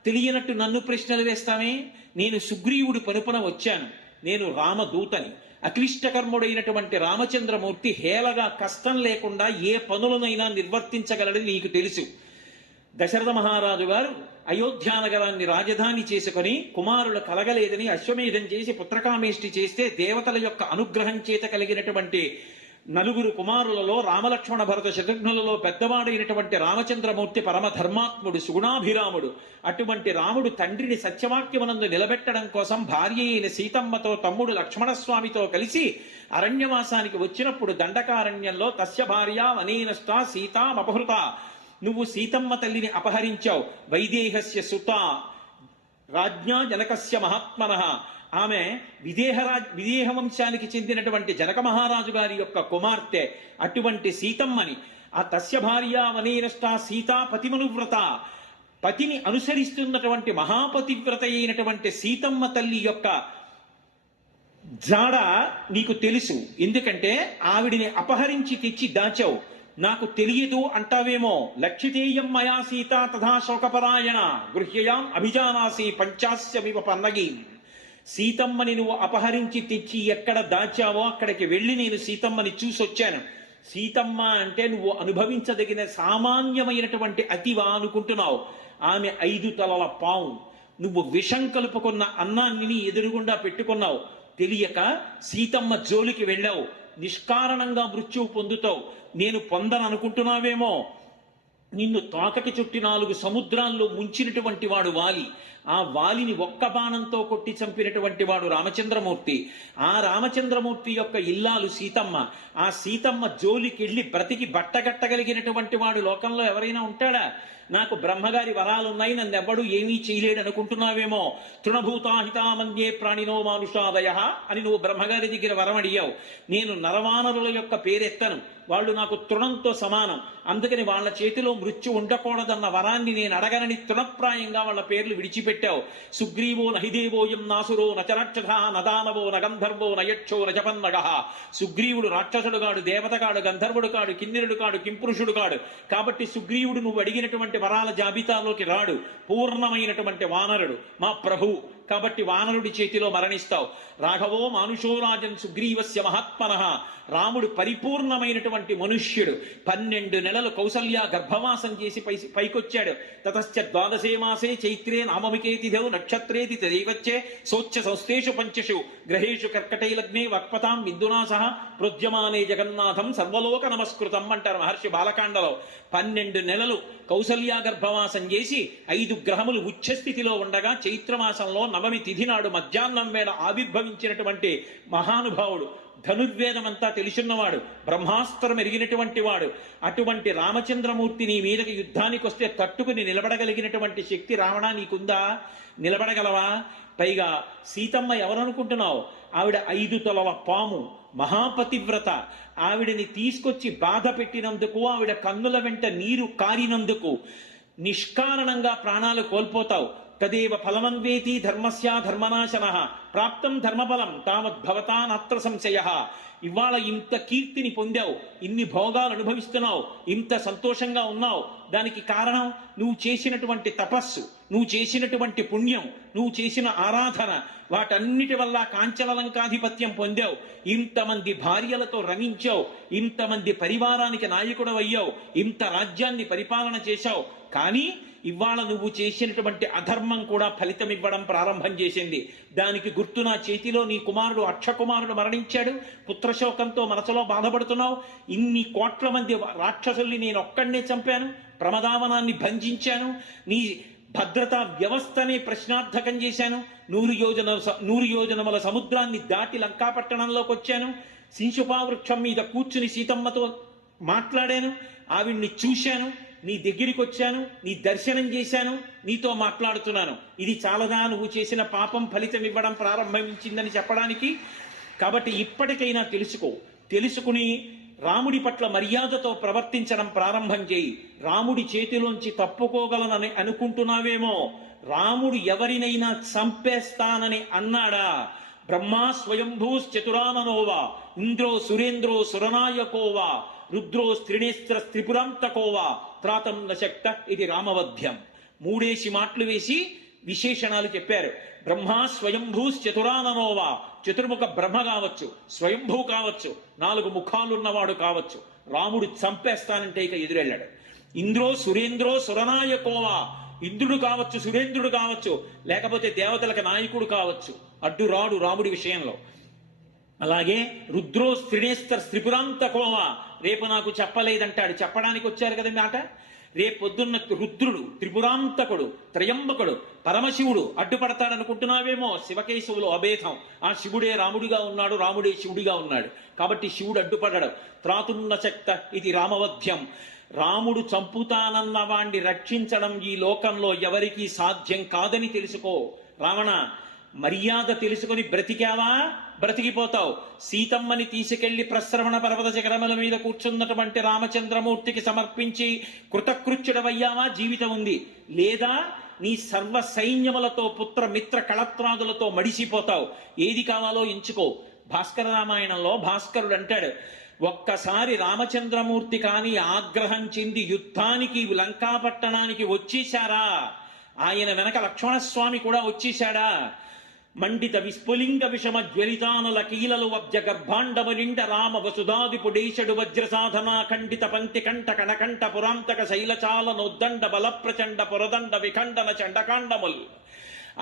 తెలియనట్టు నన్ను ప్రశ్నలు వేస్తామే, నేను సుగ్రీవుడి పనుపున వచ్చాను, నేను రామదూతని. అక్లిష్టకర్ముడైనటువంటి రామచంద్రమూర్తి హేళగా కష్టం లేకుండా ఏ పనులనైనా నిర్వర్తించగలడని నీకు తెలుసు. దశరథ మహారాజు గారు అయోధ్యానగరాన్ని రాజధాని చేసుకుని కుమారులు కలగలేదని అశ్వమేధం చేసి పుత్రకామేష్టి చేస్తే దేవతల యొక్క అనుగ్రహం చేత కలిగినటువంటి నలుగురు కుమారులలో రామలక్ష్మణ భరత శత్రుఘ్నులలో పెద్దవాడైనటువంటి రామచంద్రమూర్తి పరమ ధర్మాత్ముడు, సుగుణాభిరాముడు. అటువంటి రాముడు తండ్రిని సత్యవాక్యమునందు నిలబెట్టడం కోసం భార్య అయిన సీతమ్మతో తమ్ముడు లక్ష్మణస్వామితో కలిసి అరణ్యవాసానికి వచ్చినప్పుడు దండకారణ్యంలో తస్య భార్య వనేనష్ట సీతామపహృత, నువ్వు సీతమ్మ తల్లిని అపహరించావు. వైదేహస్య సుత రాజ్ఞా జనకస్య మహాత్మన, ఆమె విదేహ వంశానికి చెందినటువంటి జనక మహారాజు గారి యొక్క కుమార్తె. అటువంటి సీతమ్మని ఆ తస్య భార్య వనేనష్ట సీతా పతిమనువ్రత, పతిని అనుసరిస్తున్నటువంటి మహాపతివ్రత అయినటువంటి సీతమ్మ తల్లి యొక్క జాడ నీకు తెలుసు. ఎందుకంటే ఆవిడిని అపహరించి తెచ్చి దాచావు. నాకు తెలియదు అంటావేమో. లక్షితేయం మయా సీత తథా శోకపరాయణ గృహ్యయాం అభిజానాసి పంచాస్యమివ పన్నగి. సీతమ్మని నువ్వు అపహరించి తెచ్చి ఎక్కడ దాచావో అక్కడికి వెళ్ళి నేను సీతమ్మని చూసొచ్చాను. సీతమ్మ అంటే నువ్వు అనుభవించదగిన సామాన్యమైనటువంటి అతివా అనుకుంటున్నావు. ఆమె 5 తలల పావు. నువ్వు విషం కలుపుకున్న అన్నాన్ని ఎదురుగుండా పెట్టుకున్నావు. తెలియక సీతమ్మ జోలికి వెళ్ళావు. నిష్కారణంగా మృత్యువు పొందుతావు. నేను పొందననుకుంటున్నావేమో. నిన్ను తోకకి చుట్టి 4 సముద్రాల్లో ముంచినటువంటి వాడు వాలి. ఆ వాలిని ఒక్క బాణంతో కొట్టి చంపినటువంటి వాడు రామచంద్రమూర్తి. ఆ రామచంద్రమూర్తి యొక్క ఇల్లాలు సీతమ్మ. ఆ సీతమ్మ జోలికెళ్ళి బ్రతికి బట్టగట్టగలిగినటువంటి వాడు లోకంలో ఎవరైనా ఉంటాడా? నాకు బ్రహ్మగారి వరాలున్నాయి, నన్నెవ్వడు ఏమీ చేయలేడు అనుకుంటున్నావేమో. తృణభూతాహితామన్యే ప్రాణినో మానుషాదయ అని నువ్వు బ్రహ్మగారి దగ్గర వరం అడిగావు. నేను నరవానరుల యొక్క పేరెత్తను, వాళ్ళు నాకు తృణంతో సమానం, అందుకని వాళ్ళ చేతిలో మృత్యు ఉండకూడదన్న వరాన్ని నేను అడగనని తృణప్రాయంగా వాళ్ళ పేర్లు విడిచిపెట్టావు. సుగ్రీవో నహిదేవోయం నాసురో నచరాక్షస నదానవో నగంధర్వో నయక్షో నజపన్నగ. సుగ్రీవుడు రాక్షసుడు కాడు, దేవతగాడు, గంధర్వుడు కాడు, కిన్నెరుడు కాడు, కింపురుషుడు కాడు. కాబట్టి సుగ్రీవుడు నువ్వు అడిగినటువంటి వరాల జాబితాలోకి రాడు. పూర్ణమైనటువంటి వానరుడు మా ప్రభువు. కాబట్టి వానరుడి చేతిలో మరణిస్తావు. రాఘవో మానుషోరాజన్ సుగ్రీవస్య మహాత్మన. రాముడు పరిపూర్ణమైనటువంటి మనుష్యుడు. 12 నెలలు కౌసల్య గర్భవాసం చేసి పైకొచ్చాడు. తతశ్చ 12 మాసే చైత్రే నామమికేతిథౌ నక్షత్రేతి తదైవచ్చే సోచ్ఛ సంస్థేషు పంచషు గ్రహేషు కర్కటైలగ్నే వక్పతాం విద్యునా సహ ప్రోద్యమానే జగన్నాథం సర్వలోక నమస్కృతం అంటారు మహర్షి బాలకాండలో. 12 నెలలు కౌసల్య గర్భవాసం చేసి 5 గ్రహములు ఉచ్చస్థితిలో ఉండగా చైత్రమాసంలో నవమి తిథి నాడు మధ్యాహ్నం వేళ ఆవిర్భవించినటువంటి మహానుభావుడు. ధనుర్వేదమంతా తెలుసున్నవాడు, బ్రహ్మాస్త్రం ఎరిగినటువంటి వాడు. అటువంటి రామచంద్రమూర్తి నీ మీదకి యుద్ధానికి వస్తే తట్టుకుని నిలబడగలిగినటువంటి శక్తి రావణ నీకుందా? నిలబడగలవా? పైగా సీతమ్మ ఎవరనుకుంటున్నావు? ఆవిడ 5 తలల పాము, మహాపతివ్రత. ఆవిడని తీసుకొచ్చి బాధ పెట్టినందుకు, ఆవిడ కన్నుల వెంట నీరు కారినందుకు నిష్కారణంగా ప్రాణాలు కోల్పోతావు. తదేవ ఫలమన్వేతి ధర్మస్యా ధర్మనాశన ప్రాప్తం ధర్మఫలం తావద్భవతా నాత్ర సంశయ. ఇవాళ ఇంత కీర్తిని పొందావు, ఇన్ని భోగాలు అనుభవిస్తున్నావు, ఇంత సంతోషంగా ఉన్నావు. దానికి కారణం నువ్వు చేసినటువంటి తపస్సు, నువ్వు చేసినటువంటి పుణ్యం, నువ్వు చేసిన ఆరాధన. వాటన్నిటి వల్ల కాంచలలంకాధిపత్యం పొందావు. ఇంతమంది భార్యలతో రమించావు, ఇంతమంది పరివారానికి నాయకుడు అయ్యావు, ఇంత రాజ్యాన్ని పరిపాలన చేశావు. కానీ ఇవాళ నువ్వు చేసినటువంటి అధర్మం కూడా ఫలితం ఇవ్వడం ప్రారంభం చేసింది. దానికి గుర్తు నా చేతిలో నీ కుమారుడు అక్షకుమారుడు మరణించాడు. పుత్రశోకంతో మనసులో బాధపడుతున్నావు. ఇన్ని కోట్ల మంది రాక్షసుల్ని నేను ఒక్కడనే చంపాను, ప్రమదావనాన్ని భంజించాను, నీ భద్రతా వ్యవస్థనే ప్రశ్నార్థకం చేశాను. 100 యోజనముల సముద్రాన్ని దాటి లంకాపట్టణంలోకి వచ్చాను. శింశుపావృక్షం మీద కూర్చుని సీతమ్మతో మాట్లాడాను, ఆవిడ్ని చూశాను, నీ దగ్గరికి వచ్చాను, నీ దర్శనం చేశాను, నీతో మాట్లాడుతున్నాను. ఇది చాలదా నువ్వు చేసిన పాపం ఫలితం ఇవ్వడం ప్రారంభించిందని చెప్పడానికి? కాబట్టి ఇప్పటికైనా తెలుసుకుని రాముడి పట్ల మర్యాదతో ప్రవర్తించడం ప్రారంభం చేయి. రాముడి చేతిలోంచి తప్పుకోగలనని అనుకుంటున్నావేమో. రాముడు ఎవరినైనా చంపేస్తానని అన్నాడా? బ్రహ్మా స్వయంభూశ్చతురాననోవా ఇంద్రో సురేంద్రో సురనాయకోవా రుద్రో స్త్రినేస్త్ర త్రిపురాంతకోవా త్రాతం నశక్త ఇది రామవధ్యం. 3 మాటలు వేసి విశేషణాలు చెప్పారు. బ్రహ్మా స్వయంభూశ్చతురాననోవా, చతుర్ముఖ బ్రహ్మ కావచ్చు, స్వయంభూ కావచ్చు, 4 ముఖాలున్నవాడు కావచ్చు. రాముడు చంపేస్తానంటే ఇక ఎదురెళ్ళాడు. ఇంద్రో సురేంద్రో సురనాయకోవా, ఇంద్రుడు కావచ్చు, సురేంద్రుడు కావచ్చు, లేకపోతే దేవతలకు నాయకుడు కావచ్చు, అడ్డు రాడు రాముడి విషయంలో. అలాగే రుద్రో స్త్రినేస్తర్ త్రిపురాంతకోవ రేపు నాకు చెప్పలేదంటాడు. చెప్పడానికి వచ్చారు కదా మాట. రేపొద్దున్న రుద్రుడు, త్రిపురాంతకుడు, త్రయంబకుడు, పరమశివుడు అడ్డుపడతాడనుకుంటున్నావేమో. శివకేశవులు అభేదం. ఆ శివుడే రాముడిగా ఉన్నాడు, రాముడే శివుడిగా ఉన్నాడు. కాబట్టి శివుడు అడ్డుపడడు. త్రాతున్న శక్త ఇది రామవధ్యం. రాముడు చంపుతానన్న వాణ్ణి రక్షించడం ఈ లోకంలో ఎవరికీ సాధ్యం కాదని తెలుసుకో. రావణ, మర్యాద తెలుసుకొని బ్రతికావా బ్రతికిపోతావు. సీతమ్మని తీసుకెళ్లి ప్రశ్రవణ పర్వత శిఖరముల మీద కూర్చున్నటువంటి రామచంద్రమూర్తికి సమర్పించి కృతకృత్యుడవయ్యావా జీవితం ఉంది. లేదా నీ సర్వ సైన్యములతో పుత్ర మిత్ర కళత్రాదులతో మడిసిపోతావు. ఏది కావాలో ఎంచుకో. భాస్కర రామాయణంలో భాస్కరుడు అంటాడు, ఒక్కసారి రామచంద్రమూర్తి కాని ఆగ్రహం చెంది యుద్ధానికి లంకాపట్టణానికి వచ్చేశారా, ఆయన వెనక లక్ష్మణస్వామి కూడా వచ్చేశాడా, మండిత విస్ఫులింగ విషమ జ్వలితానల కీలలు వబ్జ గర్భాండమనిండ రామ వసుధాదిపుడేశడు వజ్ర సాధనా ఖండిత పంక్తి కంఠ కణకంఠ పురాంతక శైలచాల నోద్దండ బల ప్రచండ పురదండ విఖండన చండకాండముల్.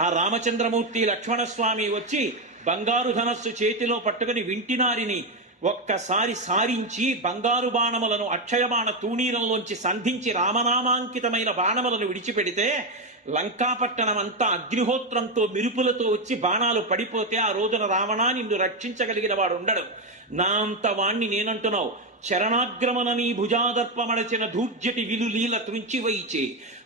ఆ రామచంద్రమూర్తి లక్ష్మణస్వామి వచ్చి బంగారు ధనస్సు చేతిలో పట్టుకుని వింటినారిని ఒక్కసారి సారించి బంగారు బాణములను అక్షయబాణ తూణీరంలోంచి సంధించి రామనామాంకితమైన బాణములను విడిచిపెడితే లంకాపట్టణం అంతా అగ్నిహోత్రంతో మిరుపులతో వచ్చి బాణాలు పడిపోతే ఆ రోజున రావణా నిన్ను రక్షించగలిగిన వాడు ఉండడు. నా అంత వాణ్ణి నేనంటున్నావు. చరణాగ్రమణ నీ భుజాదర్పమడచిన ధూర్జటి విలులీల త్రుంచి వైచే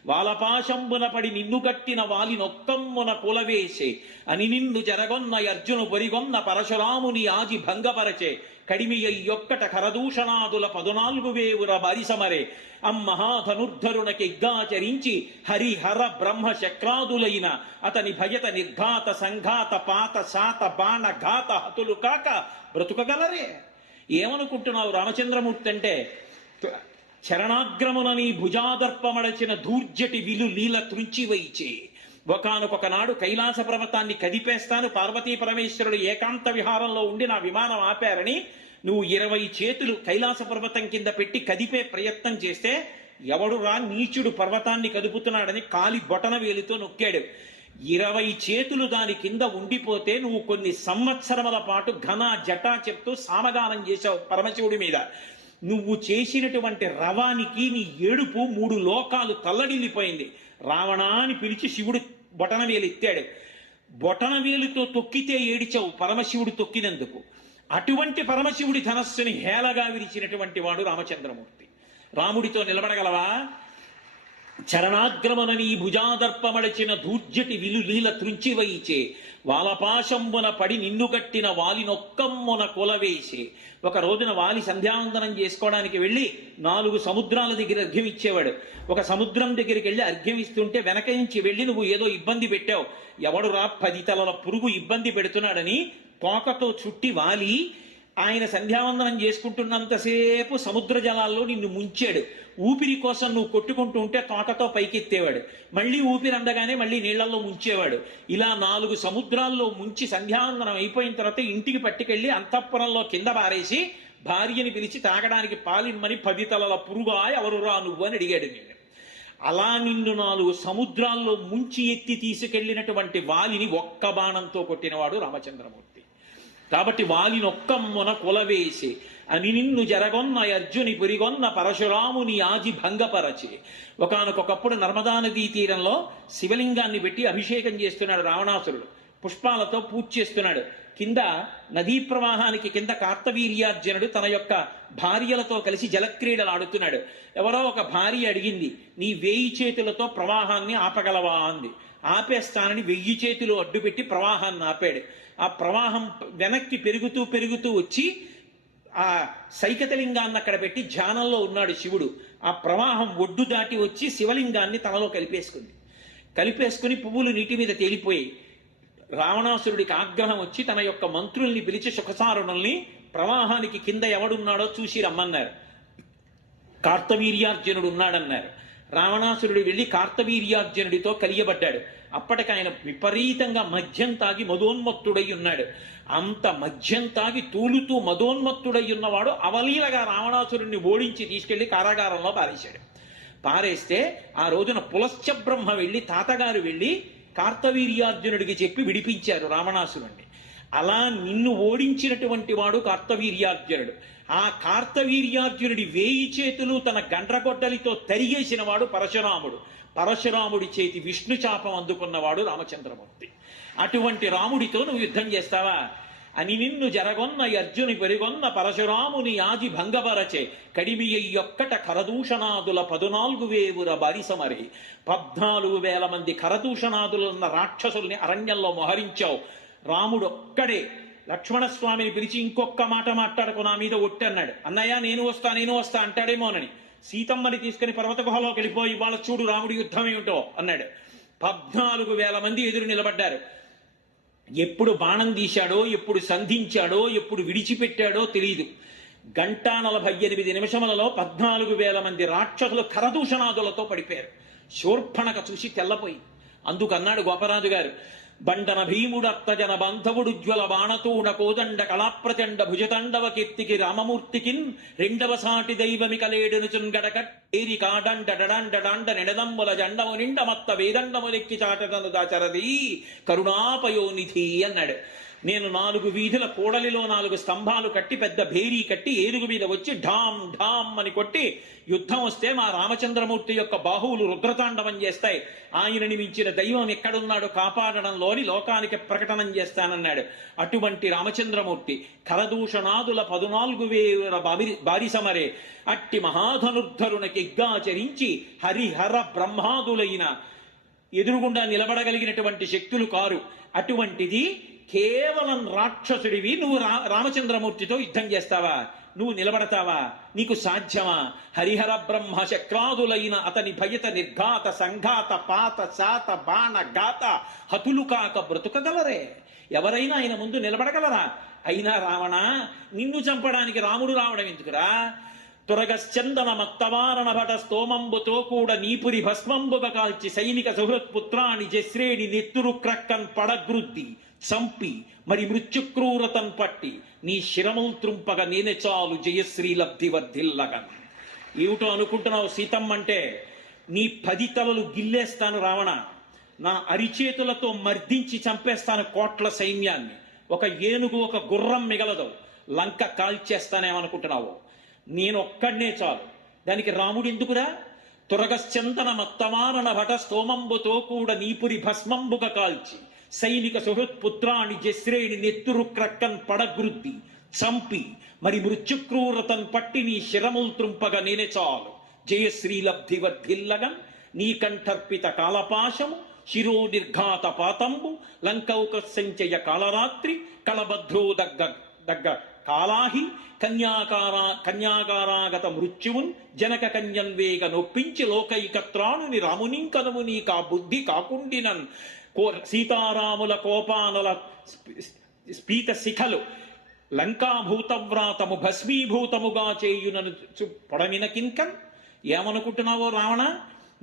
వాలపాశంబున పడి నిన్ను కట్టిన వాలినొక్కమ్మున కులవేసే అని నిన్ను జరగొన్న అర్జును పొరిగొన్న పరశురాముని ఆజి భంగపరచే కడిమి అయ్యొక్కట కరదూషణాదుల 14,000 బారిసమరే అమ్మహాధనుర్ధరునకిగ్గాచరించి హరిహర బ్రహ్మ శక్రాదులైన అతని భయత నిర్ఘాత సంఘాత పాత శాత బాణ ఘాత హతులు కాక బ్రతుకగలరే. ఏమనుకుంటున్నావు రామచంద్రమూర్తి అంటే? చరణాగ్రమున నీ భుజాదర్పమడచిన ధూర్జటి విలు లీల త్రుంచి వైచే. ఒకనొక నాడు కైలాస పర్వతాన్ని కదిపేస్తాను, పార్వతీ పరమేశ్వరుడు ఏకాంత విహారంలో ఉండి నా విమానం ఆపారని నువ్వు 20 చేతులు కైలాస పర్వతం కింద పెట్టి కదిపే ప్రయత్నం చేస్తే ఎవడు రా నీచుడు పర్వతాన్ని కదుపుతున్నాడని కాలి బొటన వేలితో నొక్కాడు. 20 చేతులు దాని కింద ఉండిపోతే నువ్వు కొన్ని సంవత్సరముల పాటు ఘన జటా చెప్తూ సామగానం చేశావు పరమశివుడి మీద. నువ్వు చేసినటువంటి రవానికి నీ ఏడుపు 3 లోకాలు తల్లడిల్లిపోయింది. రావణా అని పిలిచి శివుడు బొటనవేలు ఎత్తాడు. బొటనవేలుతో తొక్కితే ఏడిచావు పరమశివుడు తొక్కినందుకు. అటువంటి పరమశివుడి ధనస్సుని హేళగా విరిచినటువంటి వాడు రామచంద్రమూర్తి. రాముడితో నిలబడగలవా? చరణాగ్రమణ నీ భుజాదర్పమడచిన ధూర్జటి విలులీల త్రుంచి వైచే వాలపాశంబున పడి నిన్ను కట్టిన వాలినొక్కమ్మున కులవేసే. ఒక రోజున వాలి సంధ్యావందనం చేసుకోవడానికి వెళ్ళి 4 సముద్రాల దగ్గర అర్ఘ్యం ఇచ్చేవాడు. ఒక సముద్రం దగ్గరికి వెళ్ళి అర్ఘ్యం ఇస్తుంటే వెనక నుంచి వెళ్ళి నువ్వు ఏదో ఇబ్బంది పెట్టావు. ఎవడు రా 10 తలల పురుగు ఇబ్బంది పెడుతున్నాడని తోకతో చుట్టి వాలి ఆయన సంధ్యావందనం చేసుకుంటున్నంతసేపు సముద్ర జలాల్లో నిన్ను ముంచాడు. ఊపిరి కోసం నువ్వు కొట్టుకుంటూ ఉంటే తోకతో పైకెత్తేవాడు. మళ్ళీ ఊపిరి అందగానే మళ్ళీ నీళ్లలో ముంచేవాడు. ఇలా 4 సముద్రాల్లో ముంచి సంధ్యావందనం అయిపోయిన తర్వాత ఇంటికి పట్టుకెళ్ళి అంతఃపురంలో కింద పారేసి భార్యని పిలిచి తాగడానికి పాలిమ్మని 10 తలల పురుగా ఎవరురా నువ్వు అని అడిగాడు నిన్ను. అలా నిన్ను 4 సముద్రాల్లో ముంచి ఎత్తి తీసుకెళ్లినటువంటి వాలిని ఒక్క బాణంతో కొట్టినవాడు రామచంద్రమూర్తి. కాబట్టి వాలినొక్కమ్మున కులవేసి అని నిన్ను జరగొన్న అర్జుని పురిగొన్న పరశురాముని ఆజి భంగపరచి. ఒకనకొకప్పుడు నర్మదా నదీ తీరంలో శివలింగాన్ని పెట్టి అభిషేకం చేస్తున్నాడు రావణాసురుడు. పుష్పాలతో పూజ చేస్తున్నాడు. కింద నదీ ప్రవాహానికి కింద కార్తవీర్యార్జునుడు తన యొక్క భార్యలతో కలిసి జలక్రీడలు ఆడుతున్నాడు. ఎవరో ఒక భార్య అడిగింది, నీ 1000 చేతులతో ప్రవాహాన్ని ఆపగలవా అంది. ఆపేస్తానని 1000 చేతులు అడ్డుపెట్టి ప్రవాహాన్ని ఆపాడు. ఆ ప్రవాహం వెనక్కి పెరుగుతూ పెరుగుతూ వచ్చి ఆ సైకతలింగాన్ని అక్కడ పెట్టి ధ్యానంలో ఉన్నాడు శివుడు. ఆ ప్రవాహం ఒడ్డు దాటి వచ్చి శివలింగాన్ని తనలో కలిపేసుకుని పువ్వులు నీటి మీద తేలిపోయాయి. రావణాసురుడికి ఆగ్రహం వచ్చి తన యొక్క మంత్రుల్ని పిలిచి సుఖసారుణుల్ని ప్రవాహానికి కింద ఎవడున్నాడో చూసి రమ్మన్నారు. కార్తవీర్యార్జునుడు ఉన్నాడన్నారు. రావణాసురుడు వెళ్ళి కార్తవీర్యార్జునుడితో కలియబడ్డాడు. అప్పటికాయన విపరీతంగా మద్యం తాగి మదోన్మత్తుడై ఉన్నాడు. అంత మద్యం తాగి తూలుతూ మదోన్మత్తుడై ఉన్నవాడు అవలీలగా రావణాసురుడిని ఓడించి తీసుకెళ్లి కారాగారంలో పారేస్తే ఆ రోజున పులశ్చ బ్రహ్మ వెళ్ళి తాతగారు వెళ్ళి కార్తవీర్యార్జునుడికి చెప్పి విడిపించారు రావణాసురుణ్ణి. అలా నిన్ను ఓడించినటువంటి వాడు కార్తవీర్యార్జునుడు. ఆ కార్తవీర్యార్జునుడి 1000 చేతులు తన గండ్రగొడ్డలితో తరిగేసిన వాడు పరశురాముడు. పరశురాముడి చేతి విష్ణు చాపం అందుకున్నవాడు రామచంద్రమూర్తి. అటువంటి రాముడితో నువ్వు యుద్ధం చేస్తావా అని నిన్ను జరగొన్న అర్జుని పెరుగొన్న పరశురాముని ఆది భంగపరచే కడిమియ్యొక్కట కరదూషణాదుల 14,000 బారిసమరి. 14,000 మంది కరదూషణాదులున్న రాక్షసుల్ని అరణ్యంలో మోహరించావు. రాముడు ఒక్కడే లక్ష్మణస్వామిని పిలిచి ఇంకొక్క మాట మాట్లాడుకు, నా మీద ఒట్టన్నాడు. అన్నయ్య నేను వస్తా అంటాడేమోనని సీతమ్మని తీసుకుని పర్వత గుహలోకి వెళ్ళిపోయి వాళ్ళ చూడు రాముడి యుద్ధం ఏమిటో అన్నాడు. 14,000 మంది ఎదురు నిలబడ్డారు. ఎప్పుడు బాణం తీశాడో, ఎప్పుడు సంధించాడో, ఎప్పుడు విడిచిపెట్టాడో తెలియదు. 1:48 నిమిషములలో 14,000 మంది రాక్షసులు కరదూషణాదులతో పడిపోయారు. శూర్పణక చూసి తెల్లపోయి. అందుకన్నాడు గోపరాజు గారు, బండన భీముడర్తజన బంధవుడు జ్వల బాణతూణ కోదండ కళాప్రచండ భుజతండవ కీర్తికి రామమూర్తికిన్ రెండవ సాటి దైవమిక లేడును చున్గడకట్ ఏరి కాడండ డడండ నెడదంబుల జండము నిండ మత్త వేదండములెక్కి చాటతను దాచరది కరుణాపయోనిధి అన్నాడు. నేను 4 వీధుల కూడలిలో 4 స్తంభాలు కట్టి పెద్ద భేరీ కట్టి ఏనుగు మీద వచ్చి ఢామ్ ఢామ్ అని కొట్టి యుద్ధం వస్తే మా రామచంద్రమూర్తి యొక్క బాహువులు రుద్రతాండవం చేస్తాయి. ఆయనని మించిన దైవం ఎక్కడున్నాడో కాపాడడంలోని లోకానికి ప్రకటనం చేస్తానన్నాడు. అటువంటి రామచంద్రమూర్తి కరదూషణాదుల 14,000 బారిసమరే. అట్టి మహాధనుర్ధరునకిగ్గాచరించి హరిహర బ్రహ్మాదులైన ఎదురుగుండా నిలబడగలిగినటువంటి శక్తులు కారు. అటువంటిది కేవలం రాక్షసుడివి నువ్వు రామచంద్రమూర్తితో యుద్ధం చేస్తావా? నువ్వు నిలబడతావా? నీకు సాధ్యమా? హరిహర బ్రహ్మ శక్రాదులైన అతని భయత నిర్ఘాత సంఘాత పాత శాత బాణ గాత హతులు కాక బ్రతుకగలరే? ఎవరైనా ఆయన ముందు నిలబడగలరా? అయినా రావణ, నిన్ను చంపడానికి రాముడు రావడం ఎందుకురా? తురగశ్చందన మత్తవారణ భట స్తోమంబుతో కూడా నీపురి భస్మంబుగ కాల్చి సైనిక సుహృత్పుత్రాన్ని జశ్రేణి నెత్తురు క్రక్కన్ పడగ్రుద్ది చంపి మరి మృత్యుక్రూరతన్ పట్టి నీ శిరముల్ త్రుంపగ నేనే చాలు జయశ్రీ లబ్ధి వర్ధిల్లగన్. ఏమిటో అనుకుంటున్నావు సీతమ్మంటే? నీ 10 తలలు గిల్లేస్తాను రావణ. నా అరిచేతులతో మర్దించి చంపేస్తాను కోట్ల సైన్యాన్ని. ఒక ఏనుగు ఒక గుర్రం మిగలదు. లంక కాల్చేస్తానేమనుకుంటున్నావు? నేనొక్కడనే చాలు. దానికి రాముడు ఎందుకురా? తురగశ్చందన మత్తమారణ భట స్తోమంబుతో కూడా నీపురి భస్మంబుగ కాల్చి సైనిక సుహృత్పుత్రాన్ని జశ్రేణి నెత్తురు క్రక్కన్ పడగృద్ది చంపి మరి మృత్యుక్రూరతన్ పట్టి నీ శిరముల్ త్రుంపగా నేనే చాలు జయశ్రీ లబ్ధి వర్ధిల్లగన్. నీ కంఠర్పిత కాలపాశము శిరో నిర్ఘాత పాతంబు లంకౌక సంచయ కాలరాత్రి కళభద్రో దగ్గ కాలాహి కన్యాకారాగత మృత్యువున్ జనక కన్యన్వేగ నొప్పించి లోకైకత్రాణుని రామునింకనుము నీకా బుద్ధి కాకుండినన్ సీతారాముల కోపానల స్పీత శిఖలు లంకాభూతవ్రాతము భస్మీభూతముగా చేయునను పొడమిన కింకన్. ఏమనుకుంటున్నావో రావణ?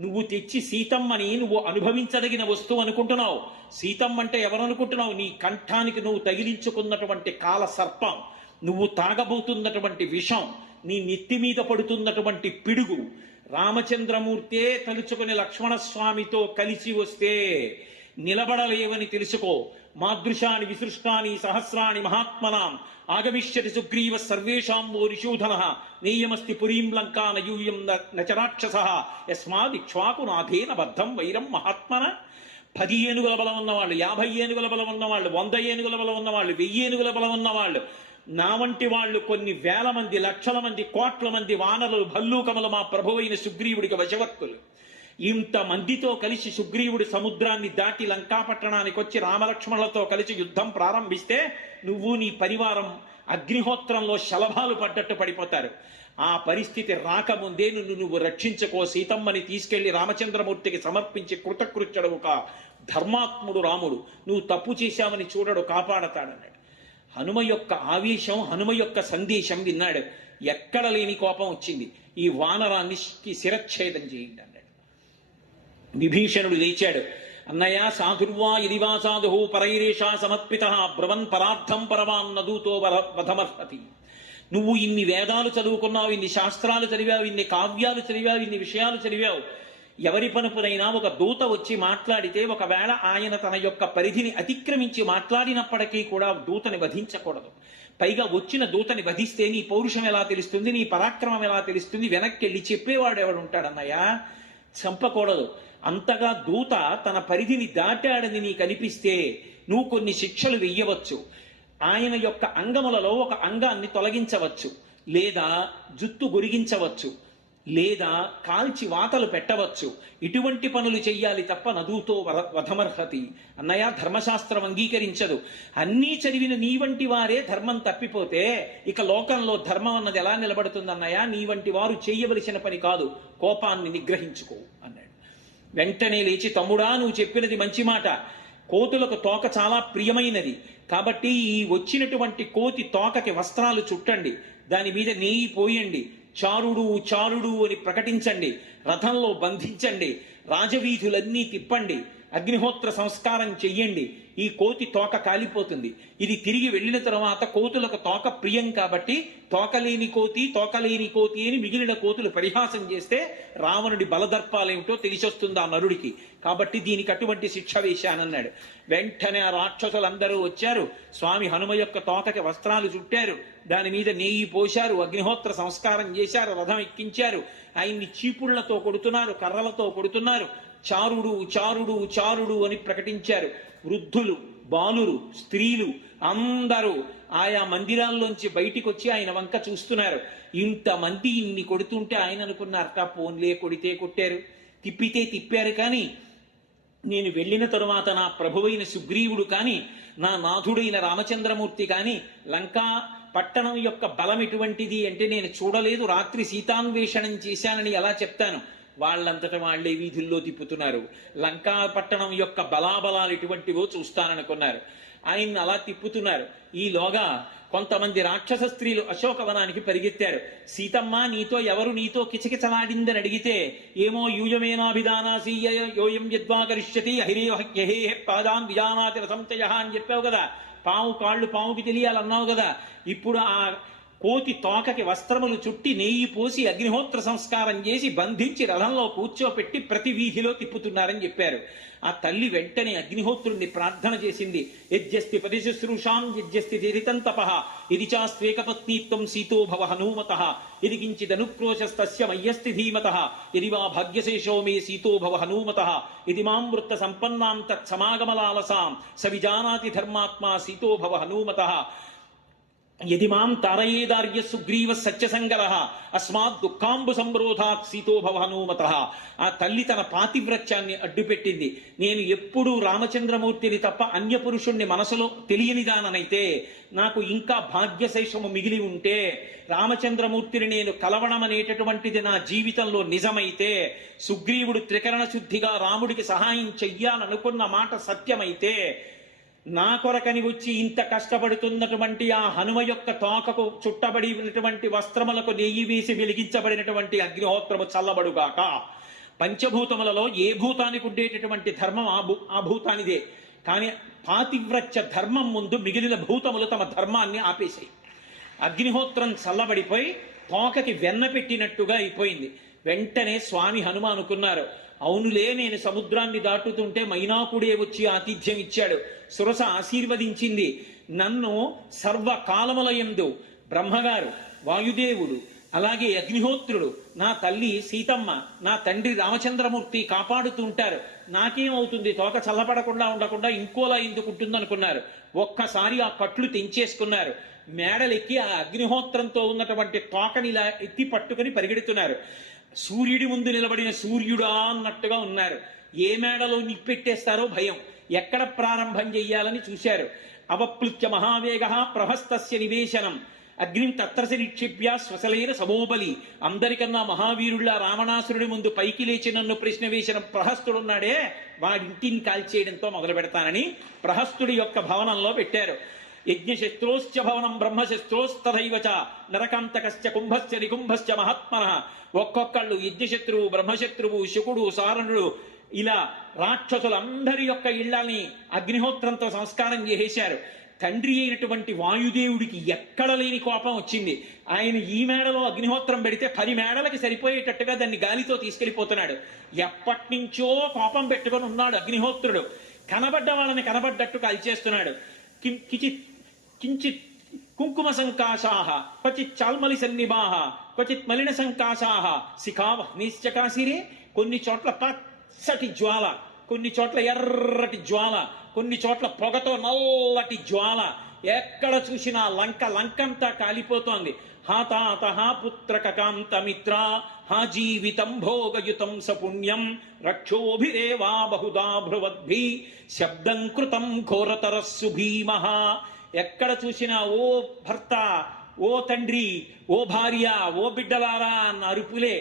నువ్వు తెచ్చి సీతమ్మని నువ్వు అనుభవించదగిన వస్తువు అనుకుంటున్నావు. సీతమ్మ అంటే ఎవరనుకుంటున్నావు? నీ కంఠానికి నువ్వు తగిలించుకున్నటువంటి కాల సర్పం, నువ్వు తాగబోతున్నటువంటి విషం, నీ నెత్తి మీద పడుతున్నటువంటి పిడుగు. రామచంద్రమూర్తే తలుచుకుని లక్ష్మణస్వామితో కలిసి వస్తే నిలబడలేవని తెలుసుకో. మాదృశాని విసృష్టాని సహస్రాణి మహాత్మనాం ఆగమిష్యతి సుగ్రీవ సర్వేషాం ఓ రిషూధన నేయమస్తి పురీం లంకా నయూయం నచరాక్షస యస్మాదిక్ష్వాకు నాథేన బద్ధం వైరం మహాత్మన. 10 ఏనుగుల బలం ఉన్నవాళ్ళు, 50 ఏనుగుల బలం ఉన్నవాళ్ళు, 100 ఏనుగుల బలం ఉన్నవాళ్ళు, 1000 ఏనుగుల బలం ఉన్నవాళ్ళు, నా వంటి వాళ్ళు కొన్ని వేల మంది, లక్షల మంది, కోట్ల మంది వానరులు, భల్లూకములు మా ప్రభువైన సుగ్రీవుడికి వశవర్తులు. ఇంతమందితో కలిసి సుగ్రీవుడి సముద్రాన్ని దాటి లంకాపట్టణానికి వచ్చి రామలక్ష్మణులతో కలిసి యుద్ధం ప్రారంభిస్తే నువ్వు నీ పరివారం అగ్నిహోత్రంలో శలభాలు పడ్డట్టు పడిపోతారు. ఆ పరిస్థితి రాకముందే నువ్వు రక్షించుకో. సీతమ్మని తీసుకెళ్లి రామచంద్రమూర్తికి సమర్పించి కృతకృత్యుడు ఒక ధర్మాత్ముడు రాముడు. నువ్వు తప్పు చేశామని చూడడు, కాపాడతాడన్నాడు. హనుమ యొక్క ఆవేశం, హనుమ యొక్క సందేశం విన్నాడు. ఎక్కడ లేని కోపం వచ్చింది. ఈ వానరాన్ని శిరచ్ఛేదం చేయండి అన్నాడు. విభీషణుడు లేచాడు. అన్నయ్య సాధుర్వా ఇదివా సాధు పరైరేషా సమర్పిత బ్రవన్ పరార్థం పరమాన్న దూతో వధమర్హతి. నువ్వు ఇన్ని వేదాలు చదువుకున్నావు, ఇన్ని శాస్త్రాలు చదివావు, ఇన్ని కావ్యాలు చదివావు, ఇన్ని విషయాలు చదివావు. ఎవరి పనుపునైనా ఒక దూత వచ్చి మాట్లాడితే ఒకవేళ ఆయన తన యొక్క పరిధిని అతిక్రమించి మాట్లాడినప్పటికీ కూడా దూతని వధించకూడదు. పైగా వచ్చిన దూతని వధిస్తే నీ పౌరుషం ఎలా తెలుస్తుంది, నీ పరాక్రమం ఎలా తెలుస్తుంది, వెనక్కి వెళ్ళి చెప్పేవాడు ఎవడు ఉంటాడన్నయ్య? చంపకూడదు. అంతగా దూత తన పరిధిని దాటాడని నీకు అనిపిస్తే నువ్వు కొన్ని శిక్షలు వెయ్యవచ్చు. ఆయన యొక్క అంగములలో ఒక అంగాన్ని తొలగించవచ్చు, లేదా జుత్తు గొరిగించవచ్చు, లేదా కాల్చి వాతలు పెట్టవచ్చు. ఇటువంటి పనులు చెయ్యాలి తప్ప నదుతో వధమర్హతి. అన్నయ్య, ధర్మశాస్త్రం అంగీకరించదు. అన్నీ చదివిన నీ వంటి వారే ధర్మం తప్పిపోతే ఇక లోకంలో ధర్మం అన్నది ఎలా నిలబడుతుంది అన్నయ్య? నీ వంటి వారు చేయవలసిన పని కాదు, కోపాన్ని నిగ్రహించుకో అన్నాడు. వెంటనే లేచి, తమ్ముడా, నువ్వు చెప్పినది మంచి మాట. కోతులకు తోక చాలా ప్రియమైనది కాబట్టి ఈ వచ్చినటువంటి కోతి తోకకి వస్త్రాలు చుట్టండి, దాని మీద నెయ్యి పోయండి, చారుడు చారుడు అని ప్రకటించండి, రథంలో బంధించండి, రాజవీధులన్నీ తిప్పండి, అగ్నిహోత్ర సంస్కారం చెయ్యండి. ఈ కోతి తోక కాలిపోతుంది. ఇది తిరిగి వెళ్ళిన తర్వాత కోతులకు తోక ప్రియం కాబట్టి తోకలేని కోతి అని మిగిలిన కోతులు పరిహాసం చేస్తే రావణుడి బలదర్పాలేమిటో తెలిసొస్తుంది ఆ నరుడికి. కాబట్టి దీనికి అటువంటి శిక్ష వేశానన్నాడు. వెంటనే ఆ రాక్షసులందరూ వచ్చారు. స్వామి హనుమ యొక్క తోకకి వస్త్రాలు చుట్టారు, దాని మీద నెయ్యి పోశారు, అగ్నిహోత్ర సంస్కారం చేశారు, రథం ఎక్కించారు. ఆయన్ని చీపుళ్లతో కొడుతున్నారు, కర్రలతో కొడుతున్నారు. చారుడు చారుడు చారుడు అని ప్రకటించారు. వృద్ధులు, బాలురు, స్త్రీలు అందరూ ఆయా మందిరాల్లోంచి బయటికి వచ్చి ఆయన వంక చూస్తున్నారు. ఇంతమంది ఇన్ని కొడుతుంటే ఆయన అనుకున్నారట, పోన్లే, కొడితే కొట్టారు, తిప్పితే తిప్పారు, కానీ నేను వెళ్ళిన తరువాత నా ప్రభువైన సుగ్రీవుడు కానీ నా నాథుడైన రామచంద్రమూర్తి కానీ లంకా పట్టణం యొక్క బలం ఎటువంటిది అంటే నేను చూడలేదు, రాత్రి సీతాన్వేషణం చేశానని ఎలా చెప్తాను? వాళ్ళంతట వాళ్లే వీధుల్లో తిప్పుతున్నారు. లంకా పట్టణం యొక్క బలాబలాలు ఎటువంటివో చూస్తాననుకున్నారు. ఆయన్ని అలా తిప్పుతున్నారు. ఈలోగా కొంతమంది రాక్షస స్త్రీలు అశోకవనానికి పరిగెత్తారు. సీతమ్మ, నీతో ఎవరు నీతో కిచకిచలాడిందని అడిగితే, ఏమో యూయమేనాభిధానాసి యోయం యద్వాకరిష్యతి హరిహే పాదాన్ విజానాతి రసంచయ అని చెప్పావు కదా. పాము కాళ్ళు పాముకి తెలియాలన్నావు కదా. ఇప్పుడు ఆ కోతి తోకకి వస్త్రములు చుట్టి నెయ్యి పోసి అగ్నిహోత్ర సంస్కారం చేసి బంధించి రథంలో కూర్చోపెట్టి ప్రతి వీధిలో తిప్పుతున్నారని చెప్పారు. ఆ తల్లి వెంటనే అగ్నిహోత్రుణ్ణి ప్రార్థన చేసింది. యజ్జస్తి పతిశుశ్రూషాం యజ్జస్తి తీరితంతపః ఇది చాస్త్వేకపత్నీత్వం సీతో భవ హనూమతః ఇది కించిదనుక్రోశస్తస్య మయ్యస్తి ధీమతః ఇది వా భాగ్యశేషో మే సీతో భవ హనూమతః ఇది మాం వృత్త సంపన్నాం తత్సమాగమలాలసాం స విజానాతి ధర్మాత్మా సీతో భవ హనూమతః యది మాం తారయేదార్య సుగ్రీవ సత్యసంగర అస్మాత్ దుఃఖాంబు సంరోధాత్ సీతో భవ హనూమతః. ఆ తల్లి తన పాతివ్రత్యాన్ని అడ్డుపెట్టింది. నేను ఎప్పుడూ రామచంద్రమూర్తిని తప్ప అన్య పురుషుణ్ణి మనసులో తెలియనిదాననైతే, నాకు ఇంకా భాగ్యశేషము మిగిలి ఉంటే, రామచంద్రమూర్తిని నేను కలవడం అనేటటువంటిది నా జీవితంలో నిజమైతే, సుగ్రీవుడు త్రికరణ శుద్ధిగా రాముడికి సహాయం చెయ్యాలనుకున్న మాట సత్యమైతే, నా కొరకని వచ్చి ఇంత కష్టపడుతున్నటువంటి ఆ హనుమ యొక్క తోకకు చుట్టబడినటువంటి వస్త్రములకు నెయ్యి వేసి వెలిగించబడినటువంటి అగ్నిహోత్రము చల్లబడుగాక. పంచభూతములలో ఏ భూతానికి ఉండేటటువంటి ధర్మం ఆ భూతానిదే. కానీ పాతివ్రత్య ధర్మం ముందు మిగిలిన భూతములు తమ ధర్మాన్ని ఆపేశాయి. అగ్నిహోత్రం చల్లబడిపోయి తోకకి వెన్న పెట్టినట్టుగా అయిపోయింది. వెంటనే స్వామి హనుమ అనుకున్నారు, అవునులే, నేను సముద్రాన్ని దాటుతుంటే మైనాకుడే వచ్చి ఆతిథ్యం ఇచ్చాడు, సురస ఆశీర్వదించింది. నన్ను సర్వకాలములయందు బ్రహ్మగారు, వాయుదేవుడు, అలాగే అగ్నిహోత్రుడు, నా తల్లి సీతమ్మ, నా తండ్రి రామచంద్రమూర్తి కాపాడుతుంటారు. నాకేమవుతుంది? తోక చల్లపడకుండా ఉండకుండా ఇంకోలా ఎందుకుంటుందనుకున్నారు. ఒక్కసారి ఆ కట్లు తెంచేసుకున్నారు. మేడలెక్కి ఆ అగ్నిహోత్రంతో ఉన్నటువంటి తోకని ఇలా ఎత్తి పట్టుకుని పరిగెడుతున్నారు. సూర్యుడి ముందు నిలబడిన సూర్యుడా అన్నట్టుగా ఉన్నారు. ఏ మేడలో నిప్పెట్టేస్తారో భయం. ఎక్కడ ప్రారంభం చెయ్యాలని చూశారు. అవప్లుత్య మహావేగ ప్రహస్తస్య నివేశనం అగ్నిం తత్రసి నిక్షిప్య శ్వసలైన సమోబలి. అందరికన్నా మహావీరుళ్ళ రావణాసురుడి ముందు పైకి లేచి నన్ను ప్రశ్న వేసిన ప్రహస్తుడున్నాడే, వాడింటిని కాల్చేయడంతో మొదలు పెడతానని ప్రహస్తుడి యొక్క భవనంలో పెట్టారు. యజ్ఞశస్త్రోశ్చ భవనం బ్రహ్మశస్త్రోస్తథైవచ నరకాంతకశ్చ కుంభశ్చ నికుంభశ్చ మహాత్మనః. ఒక్కొక్కళ్ళు యజ్ఞశత్రువు, బ్రహ్మశత్రువు, శుకుడు, సారణుడు, ఇలా రాక్షసులందరి యొక్క ఇళ్లని అగ్నిహోత్రంతో సంస్కారం చేసేశారు. తండ్రి అయినటువంటి వాయుదేవుడికి ఎక్కడ లేని కోపం వచ్చింది. ఆయన ఈ మేడలో అగ్నిహోత్రం పెడితే 10 మేడలకి సరిపోయేటట్టుగా దాన్ని గాలితో తీసుకెళ్లిపోతున్నాడు. ఎప్పటి నుంచో కోపం పెట్టుకొని ఉన్నాడు అగ్నిహోత్రుడు. కనబడ్డ వాళ్ళని కనబడ్డట్టు కాల్చేస్తున్నాడు. కించిత్ కుంకుమ సంకాశాహ క్వచిత్ చాల్మలి సన్నిభాహ క్వచిత్ మలిన సంకాశాహ శిఖావహ్నిశ్చకాశిరే. కొన్ని చోట్ల పచ్చటి జ్వాల, కొన్ని చోట్ల ఎర్రటి జ్వాల, కొన్ని చోట్ల పొగతో నల్లటి జ్వాల. ఎక్కడ చూసినా లంకంతా కాలిపోతోంది. హాతాత పుత్రకాంతమిత్ర హా జీవితం భోగయుతం సపుణ్యం రక్షోభిరేవా బహుదా భ్రువద్భి శబ్దం కృతం ఘోరతరస్సు భీమః. ఎక్కడ చూసినా ఓ భర్త, ఓ తండ్రి, ఓ భార్య, ఓ బిడ్డలారా అన్న అరుపులే.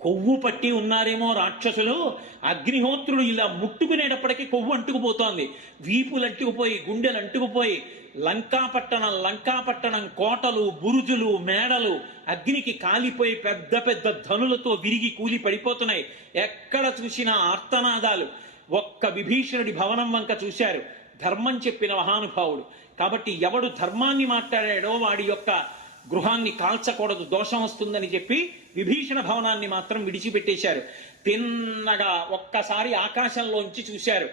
కొవ్వు పట్టి ఉన్నారేమో రాక్షసులు. అగ్నిహోత్రుడు ఇలా ముట్టుకునేటప్పటికీ కొవ్వు అంటుకుపోతోంది. వీపులు అంటుకుపోయి, గుండెలు అంటుకుపోయి, లంకాపట్టణం కోటలు, బురుజులు, మేడలు అగ్నికి కాలిపోయి పెద్ద పెద్ద ధనులతో విరిగి కూలి పడిపోతున్నాయి. ఎక్కడ చూసినా ఆర్తనాదాలు. ఒక్క విభీషణుడి భవనం వంక చూశారు. ధర్మం చెప్పిన మహానుభావుడు కాబట్టి ఎవడు ధర్మాన్ని మాట్లాడాడో వాడి యొక్క గృహాన్ని కాల్చకూడదు, దోషం వస్తుందని చెప్పి విభీషణ భవనాన్ని మాత్రం విడిచిపెట్టేశారు. తిన్నగా ఒక్కసారి ఆకాశంలోంచి చూశారు.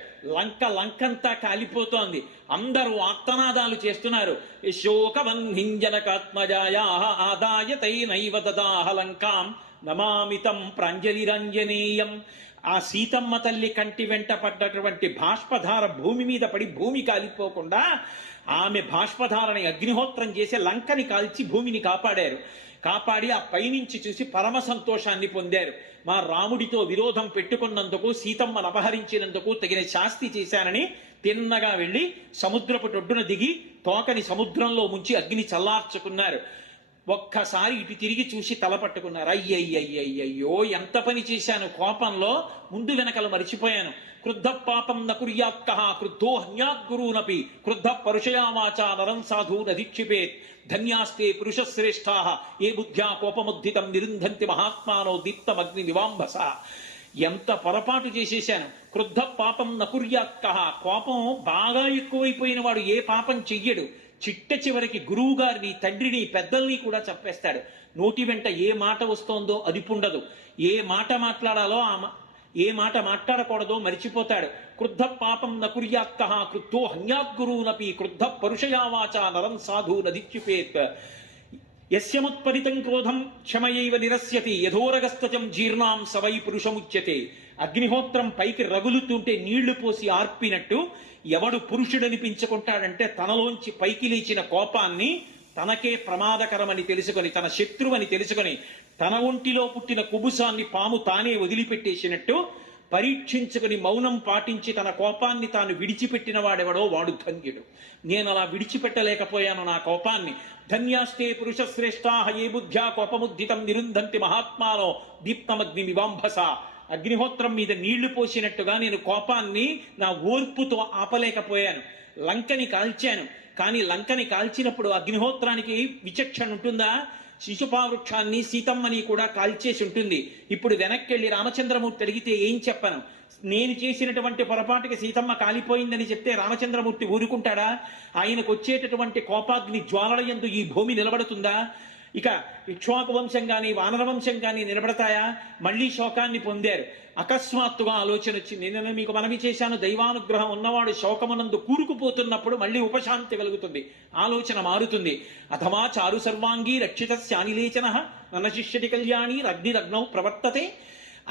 లంకంతా కాలిపోతోంది. అందరూ ఆర్తనాదాలు చేస్తున్నారు. శోకవన్హింజనకాత్మజాయా ఆదాయ తైనైవ దదాహ లంకాం నమామితం ప్రాంజలిరంజనేయం. ఆ సీతమ్మ తల్లి కంటి వెంట పడ్డటువంటి బాష్పధార భూమి మీద పడి భూమి కాలిపోకుండా ఆమె బాష్పధారని అగ్నిహోత్రం చేసి లంకని కాల్చి భూమిని కాపాడి ఆ పైనుంచి చూసి పరమ సంతోషాన్ని పొందారు. మా రాముడితో విరోధం పెట్టుకున్నందుకు, సీతమ్మను అపహరించినందుకు తగిన శాస్తి చేశానని తిన్నగా వెళ్లి సముద్రపు ఒడ్డున దిగి తోకని సముద్రంలో ముంచి అగ్ని చల్లార్చుకున్నారు. ఒక్కసారి ఇటు తిరిగి చూసి తల పట్టుకున్నారు. అయ్యయ్యయ్యయ్యో, ఎంత పని చేశాను, కోపంలో ముందు వెనకలు మరిచిపోయాను. క్రుద్ధ పాపం నకుర్యాత్క క్రుద్ధో హన్యాద్గురూనపి క్రుద్ధ పరుషయామాచా నరం సాధు నధిక్షిపేత్ ధన్యాస్తే పురుషశ్రేష్టా ఏ బుద్ధ్యా కోపముద్ధితం నిరుంధంతి మహాత్మానో దీప్తమగ్ని నివాంభస. ఎంత పొరపాటు చేసేశాను. క్రుద్ధ పాపం నకుర్యాత్క, కోపం బాగా ఎక్కువైపోయిన వాడు ఏ పాపం చెయ్యడు. చిట్ట చివరికి గురువు గారిని, తండ్రిని, పెద్దల్ని కూడా చంపేస్తాడు. నోటి వెంట ఏ మాట వస్తోందో అదుపుండదు. ఏ మాట మాట్లాడాలో ఏ మాట మాట్లాడకూడదో మరిచిపోతాడు. క్రుద్ధ పాపం నకుర్యాత్క క్రుద్ధో హన్యాద్గురూనపి క్రుద్ధ పరుషయావాచా నరం సాధు నధిక్షిపేత్ యస్యముత్పరితం క్రోధం క్షమయైవ నిరస్యతి యథోరగస్తజం జీర్ణాం సవై పురుషముచ్యతే. అగ్నిహోత్రం పైకి రగులుతుంటే నీళ్లు పోసి ఆర్పినట్టు ఎవడు పురుషుడనిపించుకుంటాడంటే తనలోంచి పైకి లేచిన కోపాన్ని తనకే ప్రమాదకరమని తెలుసుకొని, తన శత్రువని తెలుసుకొని, తన ఒంటిలో పుట్టిన కుబుసాన్ని పాము తానే వదిలిపెట్టేసినట్టు పరీక్షించుకుని మౌనం పాటించి తన కోపాన్ని తాను విడిచిపెట్టిన వాడెవడో వాడు ధన్యుడు. నేను అలా విడిచిపెట్టలేకపోయాను నా కోపాన్ని. ధన్యాస్తే పురుషశ్రేష్టా ఏ బుద్ధ్యా కోపముద్ధితం నిరుంధంతి మహాత్మానో దీప్తమగ్ని వివాంభస. అగ్నిహోత్రం మీద నీళ్లు పోసినట్టుగా నేను కోపాన్ని నా ఓర్పుతో ఆపలేకపోయాను. లంకని కాల్చాను. కానీ లంకని కాల్చినప్పుడు అగ్నిహోత్రానికి విచక్షణ ఉంటుందా? శిశుపావృక్షాన్ని, సీతమ్మని కూడా కాల్చేసి ఉంటుంది. ఇప్పుడు వెనక్కి వెళ్లి రామచంద్రమూర్తి అడిగితే ఏం చెప్పను? నేను చేసినటువంటి పొరపాటుకి సీతమ్మ కాలిపోయిందని చెప్తే రామచంద్రమూర్తి ఊరుకుంటాడా? ఆయనకు వచ్చేటటువంటి కోపాగ్ని జ్వాలల యందు ఈ భూమి నిలబడుతుందా? ఇక ఇక్ష్వాకు వంశం కానీ వానర వంశం కానీ నిలబడతాయా? మళ్లీ శోకాన్ని పొందారు. అకస్మాత్తుగా ఆలోచన వచ్చింది. నేను మీకు మనవి చేశాను, దైవానుగ్రహం ఉన్నవాడు శోకమునందు కూరుకుపోతున్నప్పుడు మళ్లీ ఉపశాంతి కలుగుతుంది, ఆలోచన మారుతుంది. అథమా చారు సర్వాంగీ రక్షిత శానిలేచన నన్న శిష్యటి కళ్యాణి అగ్నిరగ్నౌ ప్రవర్తతే.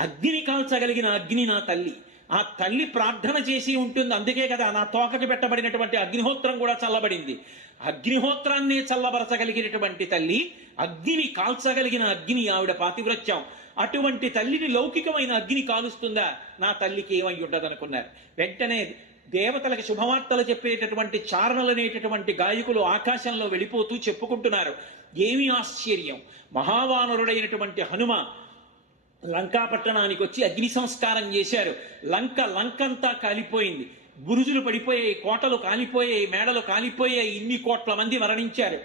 అగ్నిని కాల్చగలిగిన అగ్ని నా తల్లి. ఆ తల్లి ప్రార్థన చేసి ఉంటుంది. అందుకే కదా నా తోకకి పెట్టబడినటువంటి అగ్నిహోత్రం కూడా చల్లబడింది. అగ్నిహోత్రాన్నే చల్లబరచగలిగినటువంటి తల్లి, అగ్నిని కాల్చగలిగిన అగ్ని ఆవిడ పాతివ్రత్యం. అటువంటి తల్లిని లౌకికమైన అగ్ని కాలుస్తుందా? నా తల్లికి ఏమై ఉండదనుకున్నారు. వెంటనే దేవతలకు శుభవార్తలు చెప్పేటటువంటి చారణలు అనేటటువంటి గాయకులు ఆకాశంలో వెళ్ళిపోతూ చెప్పుకుంటున్నారు. ఏమి ఆశ్చర్యం! మహావానరుడైనటువంటి హనుమ లంకాపట్టణానికి వచ్చి అగ్ని సంస్కారం చేశారు. లంకంతా కాలిపోయింది. బురుజులు పడిపోయాయి, కోటలు కాలిపోయాయి, మేడలు కాలిపోయాయి. ఇన్ని కోట్ల మంది మరణించారు.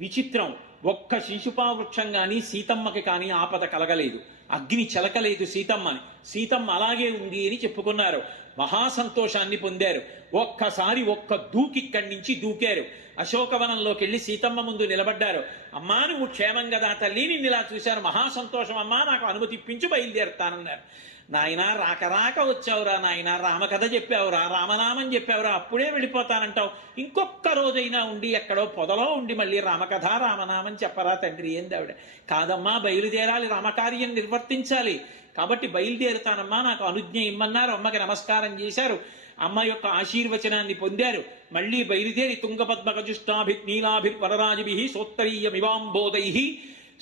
విచిత్రం, ఒక్క శిశుపావృక్షం కానీ సీతమ్మకి కానీ ఆపద కలగలేదు. అగ్ని చెలకలేదు సీతమ్మని. సీతమ్మ అలాగే ఉంది అని చెప్పుకున్నారు. మహాసంతోషాన్ని పొందారు. ఒక్కసారి ఒక్క దూకిక్కడి నుంచి దూకారు. అశోకవనంలోకి వెళ్ళి సీతమ్మ ముందు నిలబడ్డారు. అమ్మా నువ్వు క్షేమం కదా తల్లి, నిన్ను ఇలా చూశాను, మహాసంతోషం అమ్మా, నాకు అనుమతి ఇప్పించు, బయలుదేరుతానన్నారు. నాయన రాక రాక వచ్చావురా నాయన, రామకథ చెప్పావురా, రామనామం చెప్పావురా, అప్పుడే వెళ్ళిపోతానంటావు, ఇంకొక్క రోజైనా ఉండి ఎక్కడో పొదలో ఉండి మళ్ళీ రామకథ రామనామం చెప్పరా తండ్రి ఏంది ఆవిడ. కాదమ్మా బయలుదేరాలి, రామకార్యం నిర్వర్తించాలి, కాబట్టి బయలుదేరుతానమ్మా, నాకు అనుజ్ఞ ఇమ్మన్నారు. అమ్మకి నమస్కారం చేశారు. అమ్మ యొక్క ఆశీర్వచనాన్ని పొందారు. మళ్ళీ బయలుదేరి తుంగపద్మకజుష్టాభిర్నీలాభిర్ వరరాజిభి సోత్తరీయమివాంబోధై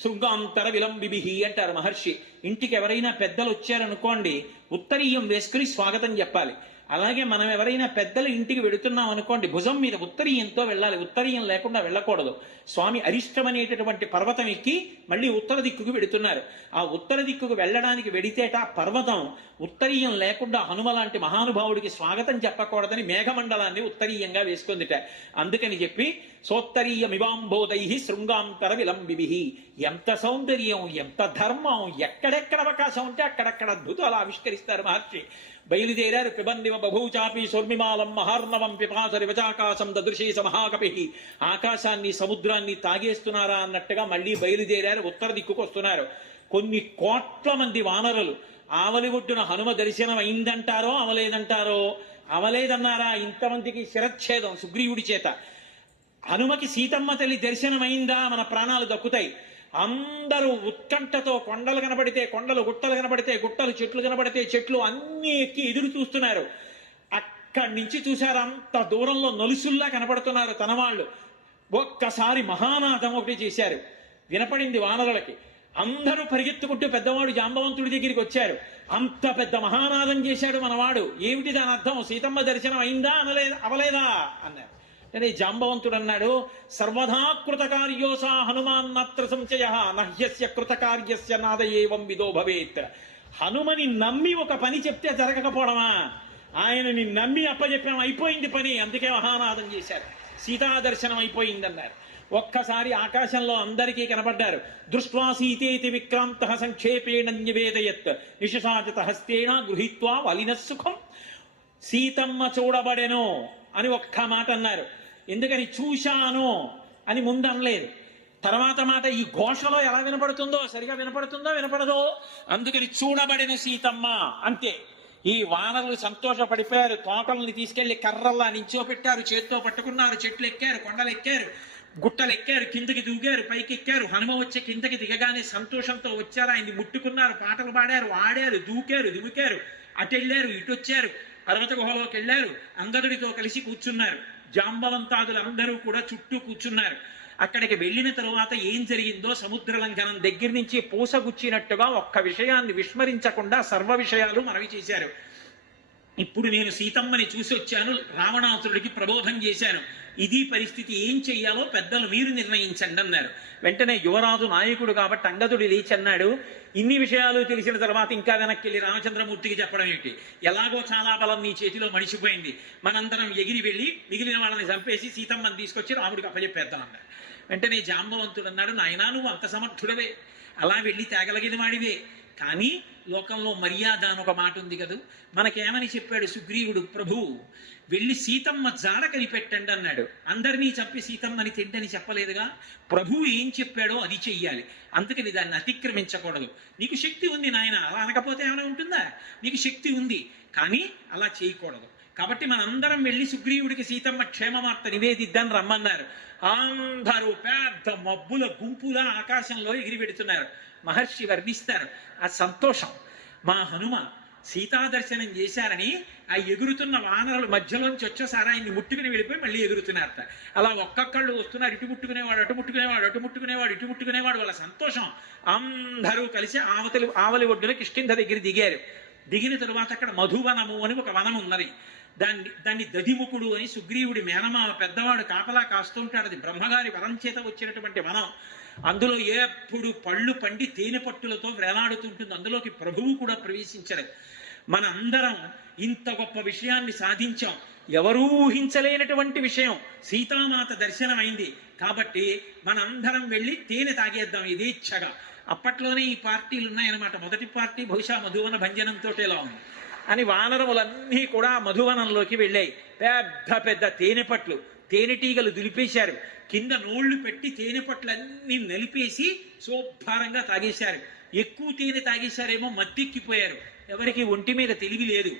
శృంగాంతర విలంబిభి అంటారు మహర్షి. ఇంటికి ఎవరైనా పెద్దలు వచ్చారనుకోండి, ఉత్తరీయం వేసుకుని స్వాగతం చెప్పాలి. అలాగే మనం ఎవరైనా పెద్దలు ఇంటికి వెడుతున్నాం అనుకోండి, భుజం మీద ఉత్తరీయంతో వెళ్ళాలి, ఉత్తరీయం లేకుండా వెళ్ళకూడదు. స్వామి అరిష్టం అనేటటువంటి పర్వతం ఎక్కి మళ్ళీ ఉత్తర దిక్కుకు వెడుతున్నారు. ఆ ఉత్తర దిక్కుకు వెళ్ళడానికి వెడితేట పర్వతం ఉత్తరీయం లేకుండా హనుమ లాంటి మహానుభావుడికి స్వాగతం చెప్పకూడదని మేఘమండలాన్ని ఉత్తరీయంగా వేసుకుందిట. అందుకని చెప్పి సోత్తరీయమివాంబోధై శృంగాంతర విలంబిభి. ఎంత సౌందర్యం, ఎంత ధర్మం, ఎక్కడెక్కడ అవకాశం ఉంటే అక్కడక్కడ అద్భుతాలు ఆవిష్కరిస్తారు మహర్షి. బయలుదేరారు. పిబందివ బభూచాపి సోర్మిమాలం మహార్ణవం పిపాసరి వచాకాశం దదృశీ సమహాకపి. ఆకాశాన్ని సముద్రాన్ని తాగేస్తున్నారా అన్నట్టుగా మళ్ళీ బయలుదేరారు. ఉత్తర దిక్కుకు వస్తున్నారు. కొన్ని కోట్ల మంది వానరులు. ఆవలి ఒడ్డున హనుమ దర్శనం అయిందంటారో అవలేదంటారో. అవలేదన్నారా? ఇంతమందికి శిరచ్ఛేదం సుగ్రీవుడి చేత. హనుమకి సీతమ్మ తల్లి దర్శనం అయిందా మన ప్రాణాలు దక్కుతాయి. అందరూ ఉత్కంఠతో, కొండలు కనబడితే కొండలు, గుట్టలు కనబడితే గుట్టలు, చెట్లు కనబడితే చెట్లు అన్నీ ఎక్కి ఎదురు చూస్తున్నారు. అక్కడి నుంచి చూశారు, అంత దూరంలో నలుసుల్లా కనబడుతున్నారు తన వాళ్ళు. ఒక్కసారి మహానాథం ఒకటి చేశారు. వినపడింది వానరులకి. అందరూ పరిగెత్తుకుంటూ పెద్దవాడు జాంబవంతుడి దగ్గరికి వచ్చారు. అంత పెద్ద మహానాదం చేశాడు మనవాడు. ఏమిటి దాని అర్థం? సీతమ్మ దర్శనం అయిందా అవలేదా అన్నారు. అంటే జాంబవంతుడు అన్నాడు, సర్వదా కృతకార్యోసా హనుమాన్నత్ర సంశయ నహ్యస్య కృతకార్యస్య నాద ఏవం విదో భవేత్. హనుమని నమ్మి ఒక పని చెప్తే జరగకపోవడమా? ఆయనని నమ్మి అప్పచెప్పాం, అయిపోయింది పని, అందుకే మహానాదం చేశారు. సీతా దర్శనం అయిపోయిందన్నారు. ఒక్కసారి ఆకాశంలో అందరికీ కనబడ్డారు. దృష్ట్వా సీతేతి విక్రాంత సంక్షేపేణ నివేదయత్ నిశశాచత హస్తేన గృహీత్వా వలినస్సుఖం. సీతమ్మ చూడబడెను అని ఒక్క మాట అన్నారు. ఎందుకని? చూశాను అని ముందు అనలేదు. తర్వాత మాట ఈ ఘోషలో ఎలా వినపడుతుందో, సరిగా వినపడుతుందో వినపడదో, అందుకని చూడబడిన సీతమ్మ అంతే. ఈ వానరులు సంతోషపడిపోయారు. తోటల్ని తీసుకెళ్లి కర్రల్లా నించోపెట్టారు, చేత్తో పట్టుకున్నారు, చెట్లు ఎక్కారు, కొండలు ఎక్కారు, గుట్టలు ఎక్కారు, కిందకి దూగారు, పైకి ఎక్కారు. హనుమ వచ్చి కిందకి దిగగానే సంతోషంతో వచ్చారు, ఆయన్ని ముట్టుకున్నారు, పాటలు పాడారు, ఆడారు, దూకారు, దిగుకారు, అటెళ్ళారు, ఇటొచ్చారు, పర్వత గుహలోకి వెళ్ళారు, అంగదుడితో కలిసి కూర్చున్నారు. జాంబవంతాదులందరూ కూడా చుట్టూ కూర్చున్నారు. అక్కడికి వెళ్ళిన తరువాత ఏం జరిగిందో సముద్ర లంఘనం దగ్గర నుంచి పూసగుచ్చినట్టుగా ఒక్క విషయాన్ని విస్మరించకుండా సర్వ విషయాలు మనవి చేశారు. ఇప్పుడు నేను సీతమ్మని చూసి వచ్చాను, రావణాసురుడికి ప్రబోధం చేశాను, ఇది పరిస్థితి, ఏం చెయ్యాలో పెద్దలు మీరు నిర్ణయించండి అన్నారు. వెంటనే యువరాజు నాయకుడు కాబట్టి అంగదుడు లేచన్నాడు, ఇన్ని విషయాలు తెలిసిన తర్వాత ఇంకా వెనక్కి వెళ్ళి రామచంద్రమూర్తికి చెప్పడం ఏంటి? ఎలాగో చాలా బలం నీ చేతిలో మడిచిపోయింది, మనందరం ఎగిరి వెళ్ళి మిగిలిన వాళ్ళని చంపేసి సీతమ్మని తీసుకొచ్చి రాముడికి అప్పచెప్పేద్దాం అన్నారు. వెంటనే జాంబవంతుడు అన్నాడు, నాయనా నువ్వు అంత సమర్థుడవే, అలా వెళ్ళి తేగలిగిన వాడివే, కానీ లోకంలో మర్యాద అని ఒక మాట ఉంది కదా. మనకేమని చెప్పాడు సుగ్రీవుడు? ప్రభు వెళ్ళి సీతమ్మ జాడ కనిపెట్టండి అన్నాడు. అందరినీ చంపి సీతమ్మని తింటని చెప్పలేదుగా. ప్రభు ఏం చెప్పాడో అది చెయ్యాలి, అందుకని దాన్ని అతిక్రమించకూడదు. నీకు శక్తి ఉంది నాయన, అలా అనకపోతే ఏమైనా ఉంటుందా? నీకు శక్తి ఉంది, కానీ అలా చేయకూడదు. కాబట్టి మనందరం వెళ్ళి సుగ్రీవుడికి సీతమ్మ క్షేమవార్త నివేదిద్దాన్ని రమ్మన్నారు. అందరూ పెద్ద మబ్బుల గుంపులా ఆకాశంలో ఎగిరి పెడుతున్నారు. మహర్షి వర్ణిస్తారు ఆ సంతోషం. మా హనుమ సీతాదర్శనం చేశారని ఆ ఎగురుతున్న వానరుల మధ్యలోంచి వచ్చేసారి ఆయన్ని ముట్టుకుని వెళ్ళిపోయి మళ్ళీ ఎగురుతున్నారట. అలా ఒక్కొక్కళ్ళు వస్తున్నారు, ఇటు ముట్టుకునేవాడు, అటు ముట్టుకునేవాడు, అటు ముట్టుకునేవాడు, ఇటు ముట్టుకునేవాడు. వాళ్ళ సంతోషం. అందరూ కలిసి ఆవలి ఒడ్డున కిష్కింధ దగ్గర దిగారు. దిగిన తరువాత అక్కడ మధువనము అని ఒక వనం ఉన్నది. దాన్ని దధిముఖుడు అని సుగ్రీవుడి మేనమామ పెద్దవాడు కాపలా కాస్తుంటాడు. అది బ్రహ్మగారి వరం చేత వచ్చినటువంటి వనం. అందులో ఎప్పుడు పళ్ళు పండి తేనె పట్టులతో వేలాడుతుంటుంది. అందులోకి ప్రభువు కూడా ప్రవేశించలేదు. మనందరం ఇంత గొప్ప విషయాన్ని సాధించాం. ఎవరూ ఊహించలేనటువంటి విషయం, సీతామాత దర్శనం అయింది. కాబట్టి మనందరం వెళ్ళి తేనె తాగేద్దాం యథేచ్ఛగా అప్పట్లోనే ఈ పార్టీలు ఉన్నాయన్నమాట. మొదటి పార్టీ బహుశా మధువన భంజనంతో ఎలా ఉంది అని వానరములన్నీ కూడా మధువనంలోకి వెళ్ళాయి. పెద్ద పెద్ద తేనెపట్లు, తేనెటీగలు దులిపేశారు. కింద నోళ్లు పెట్టి తేనెపట్లన్నీ నలిపేసి శోభారంగా తాగేశారు. ఎక్కువ తేనె తాగేశారేమో మత్తెక్కిపోయారు. ఎవరికి ఒంటి మీద తెలివి లేదు.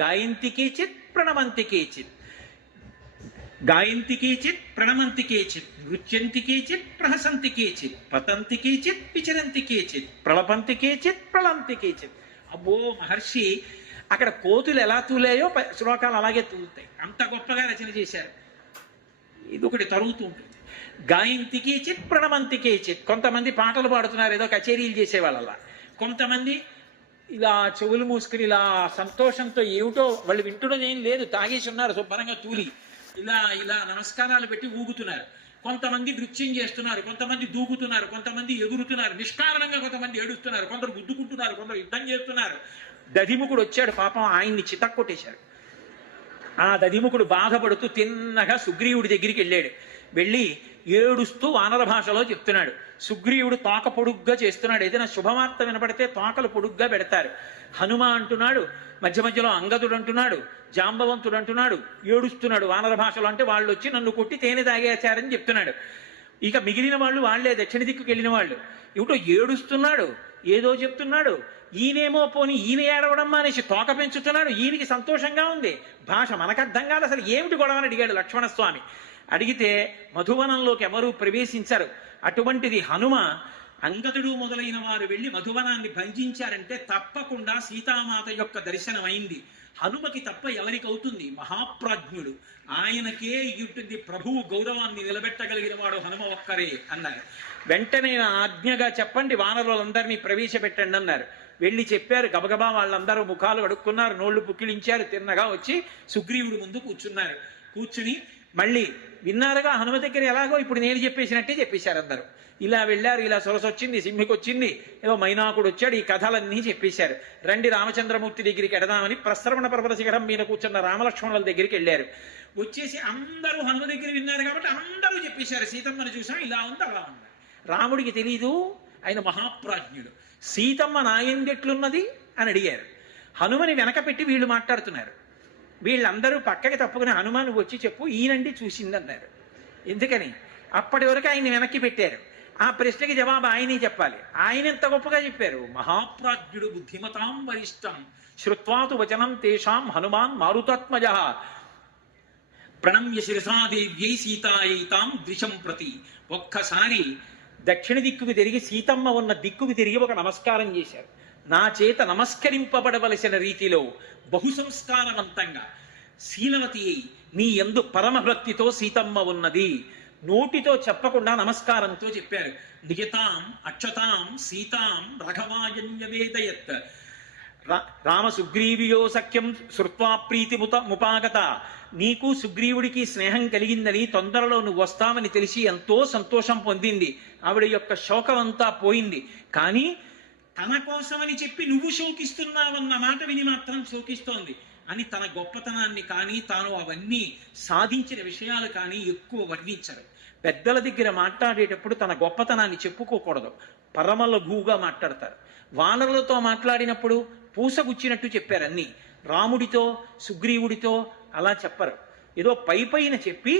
గాయంతికేచిత్ ప్రణమంతికేచిత్, గాయంతికేచిత్ ప్రణమంతికేచిత్, నృత్యంతికేచిత్ ప్రహసంతికేచిత్, పతంతికేచిత్ విచరంతికేచిత్, ప్రళపంతికేచిత్ ప్రళంతికేచిత్. అబ్బో మహర్షి అక్కడ కోతులు ఎలా తూలాయో శ్లోకాలు అలాగే తూలుతాయి. అంత గొప్పగా రచన చేశారు. ఇది ఒకటి తరుగుతూ ఉంటుంది. గాయంతికేచిత్ ప్రణమంతికేచిత్. కొంతమంది పాటలు పాడుతున్నారు ఏదో కచేరీలు చేసేవాళ్ళ, కొంతమంది ఇలా చెవులు మూసుకుని ఇలా సంతోషంతో ఏమిటో వాళ్ళు వింటున్నది ఏం లేదు, తాగేసి ఉన్నారు శుభ్రంగా తూలి ఇలా ఇలా నమస్కారాలు పెట్టి ఊగుతున్నారు. కొంతమంది నృత్యం చేస్తున్నారు, కొంతమంది దూకుతున్నారు, కొంతమంది ఎగురుతున్నారు, నిష్కారణంగా కొంతమంది ఏడుస్తున్నారు, కొందరు గుద్దుకుంటున్నారు, కొందరు యుద్ధం చేస్తున్నారు. దధిముఖుడు వచ్చాడు, పాపం ఆయన్ని చితక్కొట్టేశాడు. ఆ దధిముఖుడు బాధపడుతూ తిన్నగా సుగ్రీవుడి దగ్గరికి వెళ్ళాడు. వెళ్ళి ఏడుస్తూ వానర భాషలో చెప్తున్నాడు. సుగ్రీవుడు తోక పొడుగ్గా చేస్తున్నాడు. ఏదైనా శుభవార్త వినపడితే తోకలు పొడుగ్గా పెడతారు. హనుమ అంటున్నాడు, మధ్య మధ్యలో అంగదుడు అంటున్నాడు, జాంబవంతుడు అంటున్నాడు, ఏడుస్తున్నాడు వానర భాషలో. అంటే వాళ్ళు వచ్చి నన్ను కొట్టి తేనె తాగేశారని చెప్తున్నాడు. ఇక మిగిలిన వాళ్ళు వాళ్లే దక్షిణ దిక్కుకి వెళ్ళిన వాళ్ళు. ఏమిటో ఏడుస్తున్నాడు, ఏదో చెప్తున్నాడు. ఈయనేమో పోని ఈయన ఏడవడం మానేసి తోక పెంచుతున్నాడు. ఈయనకి సంతోషంగా ఉంది. భాష మనకు అర్థం కాదు. అసలు ఏమిటి గొడవని అడిగాడు లక్ష్మణస్వామి. అడిగితే మధువనంలోకి ఎవరూ ప్రవేశించరు. అటువంటిది హనుమ, అంగదుడు మొదలైన వారు వెళ్ళి మధువనాన్ని భంజించారంటే తప్పకుండా సీతామాత యొక్క దర్శనం అయింది. హనుమకి తప్ప ఎవరికి అవుతుంది? మహాప్రాజ్ఞుడు, ఆయనకే ఇటువంటి ప్రభువు గౌరవాన్ని నిలబెట్టగలిగిన వాడు హనుమ ఒక్కరే అన్నారు. వెంటనే ఆజ్ఞగా చెప్పండి, వానరులందరినీ ప్రవేశపెట్టండి అన్నారు. వెళ్ళి చెప్పారు. గబగబా వాళ్ళందరూ ముఖాలు కడుక్కున్నారు, నోళ్లు పుక్కిలించారు, తిన్నగా వచ్చి సుగ్రీవుడి ముందు కూర్చున్నారు. కూర్చుని మళ్ళీ విన్నారుగా హనుమ దగ్గర ఎలాగో ఇప్పుడు నేను చెప్పేసినట్టే చెప్పేశారు అందరూ. ఇలా వెళ్ళారు, ఇలా సొరస వచ్చింది, సింహికి వచ్చింది, ఏదో మైనాకుడు వచ్చాడు, ఈ కథలన్నీ చెప్పేశారు. రండి రామచంద్రమూర్తి దగ్గరికి ఎడదామని ప్రశ్రవణ పర్వత శిఖరం మీద కూర్చున్న రామలక్ష్మణుల దగ్గరికి వెళ్ళారు. వచ్చేసి అందరూ హనుమ దగ్గర విన్నారు కాబట్టి అందరూ చెప్పేశారు. సీతమ్మను చూసాం, ఇలా ఉంది అలా ఉంది. రాముడికి తెలీదు, ఆయన మహాప్రాజ్ఞుడు. సీతమ్మ నాయందెట్లున్నది అని అడిగారు. హనుమని వెనక పెట్టి వీళ్ళు మాట్లాడుతున్నారు. వీళ్ళందరూ పక్కకి తప్పుకుని హనుమాను వచ్చి చెప్పు, ఈయనండి చూసిందన్నారు. ఎందుకని? అప్పటి వరకు ఆయన్ని వెనక్కి పెట్టారు. ఆ ప్రశ్నకి జవాబు ఆయనే చెప్పాలి. ఆయన ఎంత గొప్పగా చెప్పారు. మహాప్రాజ్ఞుడు బుద్ధిమతాం వరిష్టం శ్రుత్వాతు వచనం తేషాం హనుమాన్ మారుతాత్మజ ప్రణమ్య శిరసాదేవ్యై సీతాయైతాం ద్విషం ప్రతి. ఒక్కసారి దక్షిణ దిక్కుకు తిరిగి సీతమ్మ ఉన్న దిక్కుకు తిరిగి ఒక నమస్కారం చేశారు. నా చేత నమస్కరింపబడవలసిన రీతిలో బహు సంస్కారవంతంగా శీలవతి అయి నీ యందు పరమభక్తితో సీతమ్మ ఉన్నది. నోటితో చెప్పకుండా నమస్కారంతో చెప్పారు. నియతాం అక్షతాం సీతాం రఘవాయన్యవేదయత్. రామ సుగ్రీవియో సఖ్యం శృత్వా ప్రీతి ముపాగత. నీకు సుగ్రీవుడికి స్నేహం కలిగిందని, తొందరలో నువ్వు వస్తావని తెలిసి ఎంతో సంతోషం పొందింది. ఆవిడ యొక్క శోకం అంతా పోయింది. కానీ తన కోసమని చెప్పి నువ్వు శోకిస్తున్నావన్న మాట విని మాత్రం శోకిస్తోంది అని తన గొప్పతనాన్ని కానీ తాను అవన్నీ సాధించిన విషయాలు కానీ ఎక్కువ వర్ణించరు. పెద్దల దగ్గర మాట్లాడేటప్పుడు తన గొప్పతనాన్ని చెప్పుకోకూడదు, పరమలఘువుగా మాట్లాడతారు. వానరులతో మాట్లాడినప్పుడు పూసగుచ్చినట్టు చెప్పారు అన్నీ. రాముడితో సుగ్రీవుడితో అలా చెప్పరు. ఏదో పైన చెప్పి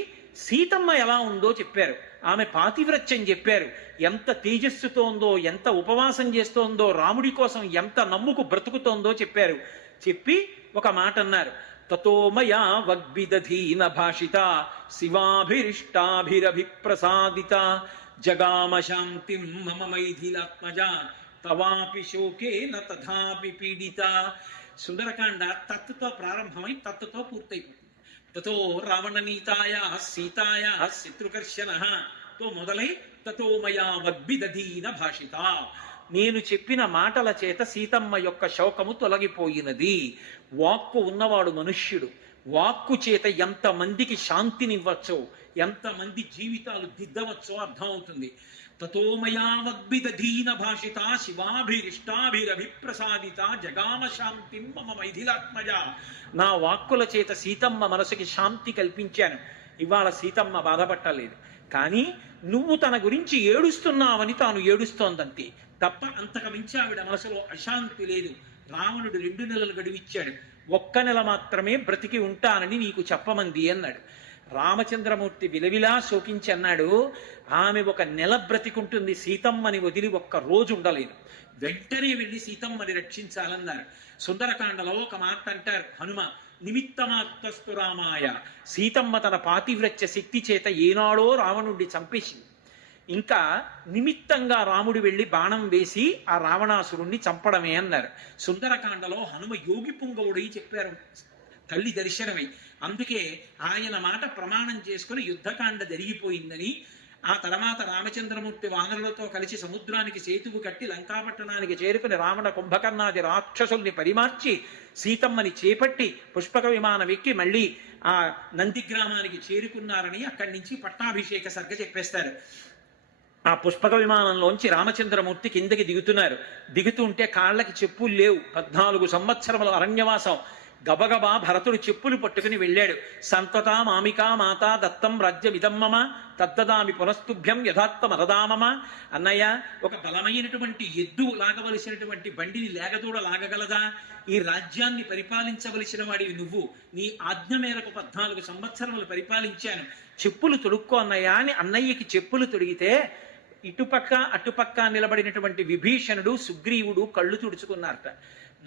సీతమ్మ ఎలా ఉందో చెప్పారు. ఆమె పాతివ్రత్యం చెప్పారు. ఎంత తేజస్సుతో ఉందో, ఎంత ఉపవాసం చేస్తోందో, రాముడి కోసం ఎంత నమ్ముకు బ్రతుకుతోందో చెప్పారు. చెప్పి ఒక మాట అన్నారు. తతో మయా వగ్విదధీన భాషిత శివాభిరిష్టాభిరభిప్రసాదిత జగామ శాంతిం మమ మైథిలాత్మజ తవాపి శోకేన తథాపి పీడిత. సుందరకాండ తత్తుతో ప్రారంభమై తత్తుతో పూర్తయిపోతుంది. తతో రావణనీతాయ సీతాయ శత్రుకర్షణ తో మొదలై తతో మయా వగ్విదధీన భాషిత. నేను చెప్పిన మాటల చేత సీతమ్మ యొక్క శోకము తొలగిపోయినది. వాక్కు ఉన్నవాడు మనుష్యుడు. వాక్కు చేత ఎంతమందికి శాంతినివ్వచ్చో, ఎంతమంది జీవితాలు దిద్దవచ్చో అర్థమవుతుంది. తతో మయా వగ్విదధీన భాషిత శివాభిరిష్టాభిరభిప్రసాదిత జగామ శాంతిం మమ మైథిలాత్మజ. నా వాక్కుల చేత సీతమ్మ మనసుకి శాంతి కల్పించాను. ఇవాళ సీతమ్మ బాధపట్టలేదు. కానీ నువ్వు తన గురించి ఏడుస్తున్నావని తాను ఏడుస్తోందంతే తప్ప అంతకు మించి ఆవిడ మనసులో అశాంతి లేదు. రావణుడు 2 నెలలు గడువిచ్చాడు, 1 నెల మాత్రమే బ్రతికి ఉంటానని నీకు చెప్పమంది అన్నాడు. రామచంద్రమూర్తి విలవిలా శోకించి అన్నాడు, ఆమె 1 నెల బ్రతికుంటుంది, సీతమ్మని వదిలి 1 రోజు ఉండలేదు, వెంటనే వెళ్ళి సీతమ్మని రక్షించాలన్నారు. సుందరకాండలో ఒక మాట అంటారు హనుమ, నిమిత్తమాత్తస్తు రామాయ, సీతమ్మ తన పాతివ్రత్య శక్తి చేత ఏనాడో రావణుడిని చంపేసింది. ఇంకా నిమిత్తంగా రాముడు వెళ్ళి బాణం వేసి ఆ రావణాసురుణ్ణి చంపడమే అన్నారు. సుందరకాండలో హనుమ యోగి పుంగవుడై చెప్పారు తల్లి దర్శనమై. అందుకే ఆయన మాట ప్రమాణం చేసుకుని యుద్ధకాండ జరిగిపోయిందని, ఆ తర్వాత రామచంద్రమూర్తి వానరులతో కలిసి సముద్రానికి సేతువు కట్టి లంకాపట్టణానికి చేరుకుని రావణ కుంభకర్ణాది రాక్షసుల్ని పరిమార్చి సీతమ్మని చేపట్టి పుష్పక విమానం ఎక్కి మళ్ళీ ఆ నందిగ్రామానికి చేరుకున్నారని అక్కడి నుంచి పట్టాభిషేక సర్గ చెప్పేస్తారు. ఆ పుష్పక విమానంలోంచి రామచంద్రమూర్తి కిందకి దిగుతున్నారు. దిగుతుంటే కాళ్ళకి చెప్పులు లేవు. 14 సంవత్సరముల అరణ్యవాసం. గబగబా భరతుడు చెప్పులు పట్టుకుని వెళ్ళాడు. సంతతా మామికా మాతా దత్తం రాజ్యమిదమ్మమ తద్దదామి పునస్తుభ్యం యథాత్మ మరదామమ. అన్నయ్య, ఒక బలమైనటువంటి ఎద్దు లాగవలసినటువంటి బండిని లేగదూడ లాగగలదా? ఈ రాజ్యాన్ని పరిపాలించవలసిన వాడివి నువ్వు, నీ ఆజ్ఞ మేరకు 14 సంవత్సరములు పరిపాలించాను, చెప్పులు తొడుక్కో అన్నయ్య అని అన్నయ్యకి చెప్పులు తొడిగితే ఇటుపక్క అటుపక్క నిలబడినటువంటి విభీషణుడు సుగ్రీవుడు కళ్ళు తుడుచుకున్నారట.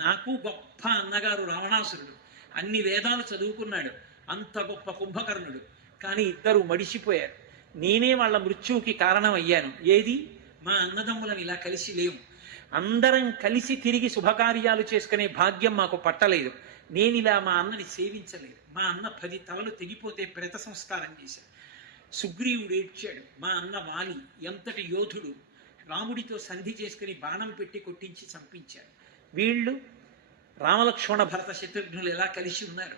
నాకు గొప్ప అన్నగారు రావణాసురుడు, అన్ని వేదాలు చదువుకున్నాడు, అంత గొప్ప కుంభకర్ణుడు, కానీ ఇద్దరు మడిసిపోయారు. నేనే వాళ్ళ మృత్యువుకి కారణం అయ్యాను. ఏది? మా అన్నదమ్ములను ఇలా కలిసి లేవు, అందరం కలిసి తిరిగి శుభకార్యాలు చేసుకునే భాగ్యం మాకు పట్టలేదు. నేను ఇలా మా అన్నని సేవించలేదు. మా అన్న 10 తలలు తెగిపోతే ప్రేత సంస్కారం చేశాడు. సుగ్రీవుడు ఏడ్చాడు. మా అన్న వాలి ఎంతటి యోధుడు, రాముడితో సంధి చేసుకుని బాణం పెట్టి కొట్టించి చంపించాడు. వీళ్ళు రామలక్ష్మణ భరత శత్రుఘ్నులు ఎలా కలిసి ఉన్నారు.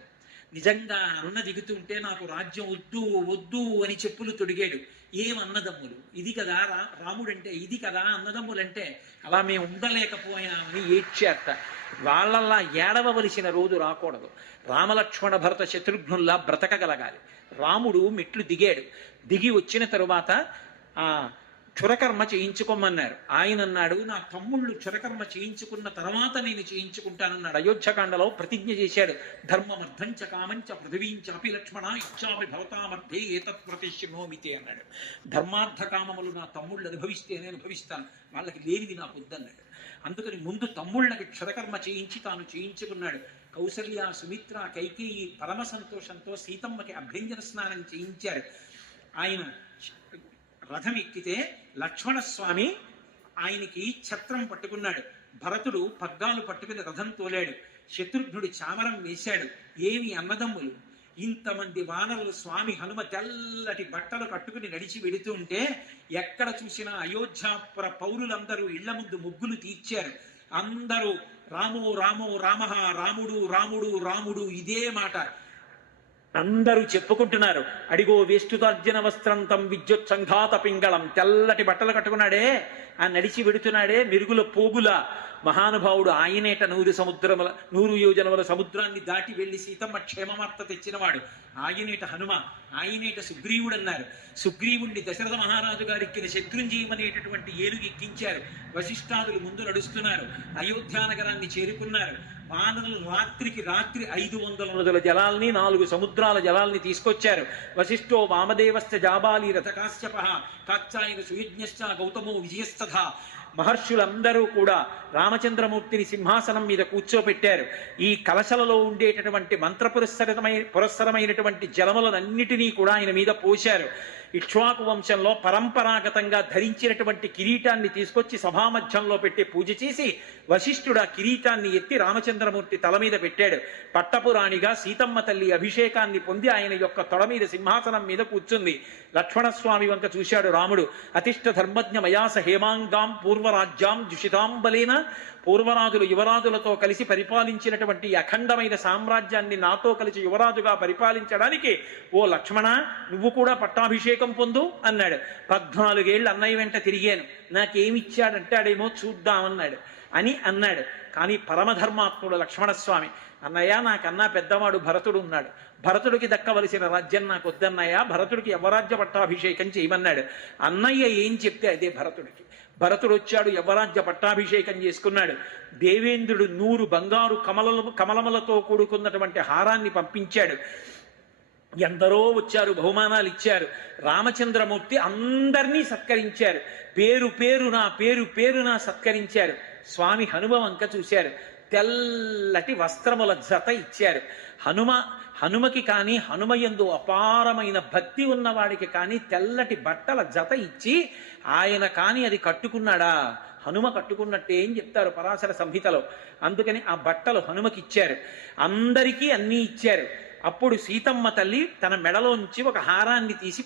నిజంగా అన్న దిగుతుంటే నాకు రాజ్యం వద్దు వద్దు అని చెప్పులు తొడిగాడు. ఏమన్నదమ్ములు, ఇది కదా రాముడంటే, ఇది కదా అన్నదమ్ములంటే, అలా మేము ఉండలేకపోయామని ఏడ్చారట. వాళ్ళల్లా ఏడవలసిన రోజు రాకూడదు. రామలక్ష్మణ భరత శత్రుఘ్నుల్లా బ్రతకగలగాలి. రాముడు మెట్లు దిగాడు. దిగి వచ్చిన తరువాత ఆ క్షురకర్మ చేయించుకోమన్నారు. ఆయన అన్నాడు, నా తమ్ముళ్ళు క్షురకర్మ చేయించుకున్న తర్వాత నేను చేయించుకుంటానన్నాడు. అయోధ్యకాండలో ప్రతిజ్ఞ చేశాడు, ధర్మమర్థంచ కామంచ పృథివీంచాపి లక్ష్మణ ఇచ్చామి భవతామర్థే ఏతత్ ప్రతిష్ఠినోమితే అన్నాడు. ధర్మార్థ కామములు నా తమ్ముళ్ళు అనుభవిస్తేనే అనుభవిస్తాను, వాళ్ళకి లేనిది నాకు వద్దన్నాడు. అందుకని ముందు తమ్ముళ్ళకి క్షురకర్మ చేయించి తాను చేయించుకున్నాడు. కౌసల్య, సుమిత్ర, కైకేయి పరమ సంతోషంతో సీతమ్మకి అభ్యంజన స్నానం చేయించారు. ఆయన రథం ఎక్కితే లక్ష్మణస్వామి ఆయనకి ఛత్రం పట్టుకున్నాడు. భరతుడు పగ్గాలు పట్టుకుని రథం తోలాడు. శత్రుఘ్నుడు చామరం వేశాడు. ఏమి అన్నదమ్ములు, ఇంతమంది వానరులు స్వామి హనుమ తెల్లటి బట్టలు కట్టుకుని నడిచి వెడుతూ ఉంటే ఎక్కడ చూసినా అయోధ్యాపుర పౌరులందరూ ఇళ్ల ముందు ముగ్గులు తీర్చారు. అందరూ రామో రామో రామ, రాముడు రాముడు రాముడు, ఇదే మాట అందరూ చెప్పుకుంటున్నారు. అడిగో వేష్టుతార్జన వస్త్రంతం విద్యుత్ సంఘాత పింగళం, తెల్లటి బట్టలు కట్టుకున్నాడే, ఆ నడిచి వెడుతున్నాడే మెరుగుల పోగుల మహానుభావుడు. ఆయనేట 100 యోజనముల సముద్రాన్ని దాటి వెళ్లి సీతమ్మ క్షేమవార్త తెచ్చినవాడు. ఆయనేట హనుమ, ఆయనేట సుగ్రీవుడు అన్నారు. సుగ్రీవుణ్ణి దశరథ మహారాజు గారికి శత్రుంజయం అనేటటువంటి ఏనుగు ఎక్కించారు. వశిష్ఠాదులు ముందు నడుస్తున్నారు. అయోధ్యానగరాన్ని చేరుకున్నారు. వానరులు రాత్రికి రాత్రి 500 నదుల జలాల్ని 4 సముద్రాల జలాల్ని తీసుకొచ్చారు. వశిష్ఠో వామదేవశ్చ జాబాలి రథకాశ్యప కాత్సాయన సుయజ్ఞశ్చ గౌతమో విజయస్తథ. మహర్షులందరూ కూడా రామచంద్రమూర్తిని సింహాసనం మీద కూర్చోపెట్టారు. ఈ కలశలలో ఉండేటటువంటి మంత్ర పురస్సరమైనటువంటి జలములనన్నిటినీ కూడా ఆయన మీద పోశారు. ఇక్ష్వాకు వంశంలో పరంపరాగతంగా ధరించినటువంటి కిరీటాన్ని తీసుకొచ్చి సభామధ్యంలో పెట్టి పూజ చేసి వశిష్ఠుడు ఆ కిరీటాన్ని ఎత్తి రామచంద్రమూర్తి తల మీద పెట్టాడు. పట్టపురాణిగా సీతమ్మ తల్లి అభిషేకాన్ని పొంది ఆయన యొక్క తొడ మీద సింహాసనం మీద కూర్చుంది. లక్ష్మణస్వామి వంక చూశాడు రాముడు. అతిష్ట ధర్మజ్ఞ మయాస హేమాంగాం పూర్వరాజ్యాం జుషితాంబలేన. పూర్వరాజులు యువరాజులతో కలిసి పరిపాలించినటువంటి అఖండమైన సామ్రాజ్యాన్ని నాతో కలిసి యువరాజుగా పరిపాలించడానికి ఓ లక్ష్మణ, నువ్వు కూడా పట్టాభిషేకం పట్టాభిషేకం పొందు అన్నాడు. 14 ఏళ్ళు అన్నయ్య వెంట తిరిగాను, నాకేమిచ్చాడంటాడేమో చూద్దామన్నాడు అని అన్నాడు. కానీ పరమధర్మాత్ముడు లక్ష్మణస్వామి, అన్నయ్య నాకన్నా పెద్దవాడు భరతుడు ఉన్నాడు, భరతుడికి దక్కవలసిన రాజ్యం నాకు వద్దన్నయ్య, భరతుడికి యవరాజ్య పట్టాభిషేకం చేయమన్నాడు. అన్నయ్య ఏం చెప్తే అదే భరతుడికి. భరతుడు వచ్చాడు, యవరాజ్య పట్టాభిషేకం చేసుకున్నాడు. దేవేంద్రుడు 100 బంగారు కమలములతో కూడుకున్నటువంటి హారాన్ని పంపించాడు. ఎందరో వచ్చారు, బహుమానాలు ఇచ్చారు. రామచంద్రమూర్తి అందరినీ సత్కరించారు, పేరు పేరున సత్కరించారు. స్వామి హనుమ వంక చూశారు, తెల్లటి వస్త్రముల జత ఇచ్చారు. హనుమకి కానీ హనుమయందు అపారమైన భక్తి ఉన్నవాడికి కానీ తెల్లటి బట్టల జత ఇచ్చి ఆయన కానీ అది కట్టుకున్నాడా? హనుమ కట్టుకున్నట్టే ఏం చెప్తారు పరాశర సంహితలో. అందుకని ఆ బట్టలు హనుమకి ఇచ్చారు. అందరికీ అన్నీ ఇచ్చారు. అప్పుడు సీతమ్మ తల్లి తన మెడలోంచి ఒక హారాన్ని తీసి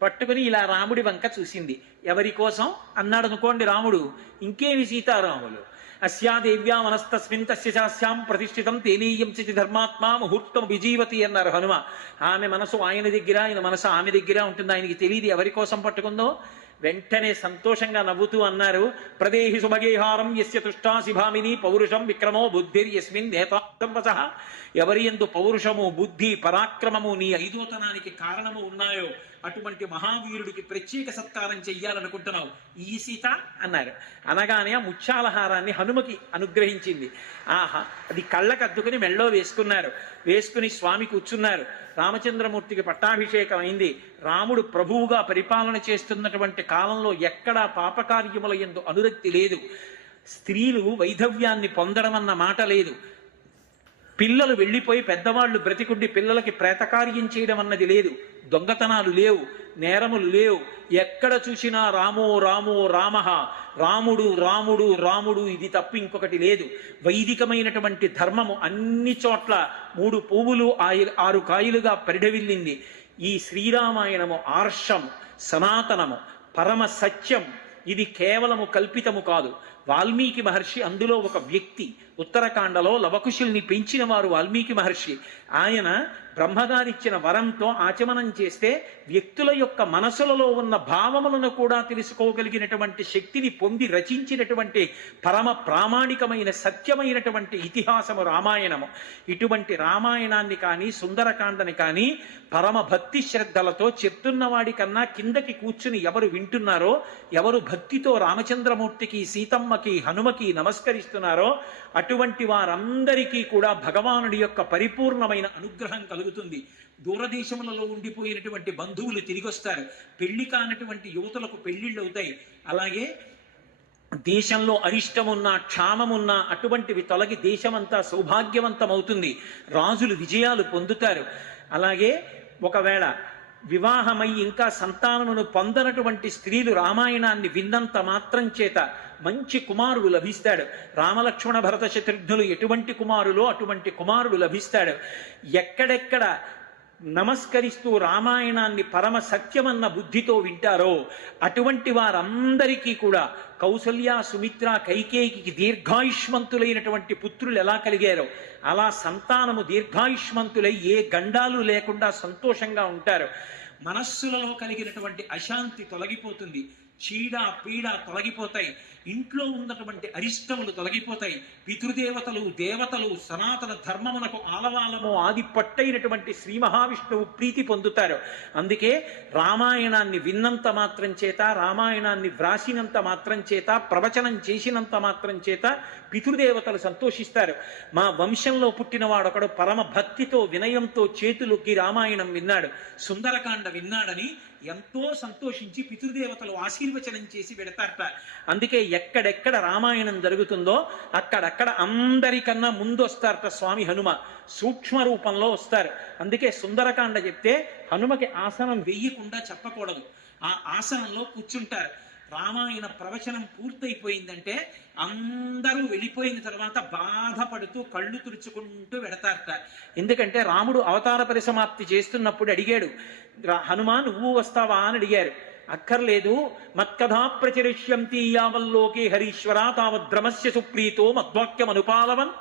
పట్టుకుని ఇలా రాముడి వంక చూసింది. ఎవరి కోసం అన్నాడు అనుకోండి రాముడు, ఇంకేమి సీతారాములు. అస్యాదేవ్యా మనస్తస్మిన్ తస్య శాస్యాం ప్రతిష్ఠితం తేనీయం చితి ధర్మాత్మా ముహూర్తం విజీవతి అన్నారు హనుమ. ఆమె మనసు ఆయన దగ్గర, ఆయన మనసు ఆమె దగ్గర ఉంటుంది. ఆయనకి తెలియదు ఎవరి కోసం పట్టుకుందో. వెంటనే సంతోషంగా నవ్వుతూ అన్నారు, ప్రదేహి సుభగేహారం యస్య తుష్టాసి భామిని పౌరుషం విక్రమో బుద్ధిర్ యస్మిన్ నేతాంవస. ఎవరి యందు పౌరుషము, బుద్ధి, పరాక్రమము, నీ ఐదోతనానికి కారణము ఉన్నాయో అటువంటి మహావీరుడికి ప్రత్యేక సత్కారం చెయ్యాలనుకుంటున్నావు, ఈ సీత అన్నారు. అనగానే ఆ ముత్యాలహారాన్ని హనుమకి అనుగ్రహించింది. ఆహా, అది కళ్ళకద్దుకుని మెళ్ళో వేసుకున్నారు. వేసుకుని స్వామి కూర్చున్నారు. రామచంద్రమూర్తికి పట్టాభిషేకం అయింది. రాముడు ప్రభువుగా పరిపాలన చేస్తున్నటువంటి కాలంలో ఎక్కడా పాపకార్యముల యందు అనురక్తి లేదు. స్త్రీలు వైధవ్యాన్ని పొందడం అన్న మాట లేదు. పిల్లలు వెళ్ళిపోయి పెద్దవాళ్ళు బ్రతికుండి పిల్లలకి ప్రేతకార్యం చేయడం అన్నది లేదు. దొంగతనాలు లేవు, నేరములు లేవు. ఎక్కడ చూసినా రామో రామో రామః, రాముడు రాముడు రాముడు, ఇది తప్ప ఇంకొకటి లేదు. వైదికమైనటువంటి ధర్మము అన్ని చోట్ల 3 పువ్వులు 6 కాయలుగా పరిఢవిల్లింది. ఈ శ్రీరామాయణము ఆర్షం, సనాతనము, పరమ సత్యం. ఇది కేవలము కల్పితము కాదు. వాల్మీకి మహర్షి అందులో ఒక వ్యక్తి. ఉత్తరాఖండలో లవకుశుల్ని పెంచిన వారు వాల్మీకి మహర్షి. ఆయన బ్రహ్మగారిచ్చిన వరంతో ఆచమనం చేస్తే వ్యక్తుల యొక్క మనసులలో ఉన్న భావములను కూడా తెలుసుకోగలిగినటువంటి శక్తిని పొంది రచించినటువంటి పరమ ప్రామాణికమైన సత్యమైనటువంటి ఇతిహాసము రామాయణము. ఇటువంటి రామాయణాన్ని కానీ సుందరకాండని కానీ పరమ భక్తి శ్రద్ధలతో చెప్తున్న వాడి కన్నా కిందకి కూర్చుని ఎవరు వింటున్నారో, ఎవరు భక్తితో రామచంద్రమూర్తికి, సీతమ్మకి, హనుమకి నమస్కరిస్తున్నారో అటువంటి వారందరికీ కూడా భగవానుడి యొక్క పరిపూర్ణమైన అనుగ్రహం కలుగుతుంది. దూరదేశములలో ఉండిపోయినటువంటి బంధువులు తిరిగి వస్తారు. పెళ్లి కానటువంటి యువతులకు పెళ్లిళ్ళు అవుతాయి. అలాగే దేశంలో అరిష్టమున్నా, క్షామమున్నా అటువంటివి తొలగి దేశమంతా సౌభాగ్యవంతమవుతుంది. రాజులు విజయాలు పొందుతారు. అలాగే ఒకవేళ వివాహమై ఇంకా సంతానమును పొందనటువంటి స్త్రీలు రామాయణాన్ని విన్నంత మాత్రం చేత మంచి కుమారుడు లభిస్తాడు. రామలక్ష్మణ భరత శత్రుఘ్నులు ఎటువంటి కుమారులో అటువంటి కుమారుడు లభిస్తాడు. ఎక్కడెక్కడ నమస్కరిస్తూ రామాయణాన్ని పరమ సత్యమన్న బుద్ధితో వింటారో అటువంటి వారందరికీ కూడా కౌసల్య, సుమిత్ర, కైకేయికి దీర్ఘాయుష్మంతులైనటువంటి పుత్రులు ఎలా కలిగారో అలా సంతానము దీర్ఘాయుష్మంతులై ఏ గండాలు లేకుండా సంతోషంగా ఉంటారు. మనస్సులలో కలిగినటువంటి అశాంతి తొలగిపోతుంది. చీడ పీడ తొలగిపోతాయి. ఇంట్లో ఉన్నటువంటి అరిష్టములు తొలగిపోతాయి. పితృదేవతలు, దేవతలు, సనాతన ధర్మమునకు ఆలవాలము ఆది పట్టైనటువంటి శ్రీ మహావిష్ణువు ప్రీతి పొందుతారు. అందుకే రామాయణాన్ని విన్నంత మాత్రం చేత, రామాయణాన్ని వ్రాసినంత మాత్రం చేత, ప్రవచనం చేసినంత మాత్రం చేత పితృదేవతలు సంతోషిస్తారు. మా వంశంలో పుట్టినవాడొకడు పరమ భక్తితో, వినయంతో చేతులకి రామాయణం విన్నాడు, సుందరకాండ విన్నాడని ఎంతో సంతోషించి పితృదేవతలు ఆశీర్వచనం చేసి పెడతారట. అందుకే ఎక్కడెక్కడ రామాయణం జరుగుతుందో అక్కడక్కడ అందరికన్నా ముందు వస్తారట స్వామి హనుమ. సూక్ష్మ రూపంలో వస్తారు. అందుకే సుందరకాండ చెప్తే హనుమకి ఆసనం వెయ్యకుండా చెప్పకూడదు. ఆ ఆసనంలో కూర్చుంటారు. రామాయణ ప్రవచనం పూర్తయిపోయిందంటే అందరూ వెళ్ళిపోయిన తర్వాత బాధపడుతూ కళ్ళు తుడుచుకుంటూ వెడతారట. ఎందుకంటే రాముడు అవతార పరిసమాప్తి చేస్తున్నప్పుడు అడిగాడు, హనుమా నువ్వు వస్తావా అని అడిగారు. అక్కర్లేదు. మత్కథా ప్రచరిష్యంతి యావల్లోకే హరీశ్వర తావద్రమస్య సుప్రీతో మద్వాక్యం అనుపాలవన్.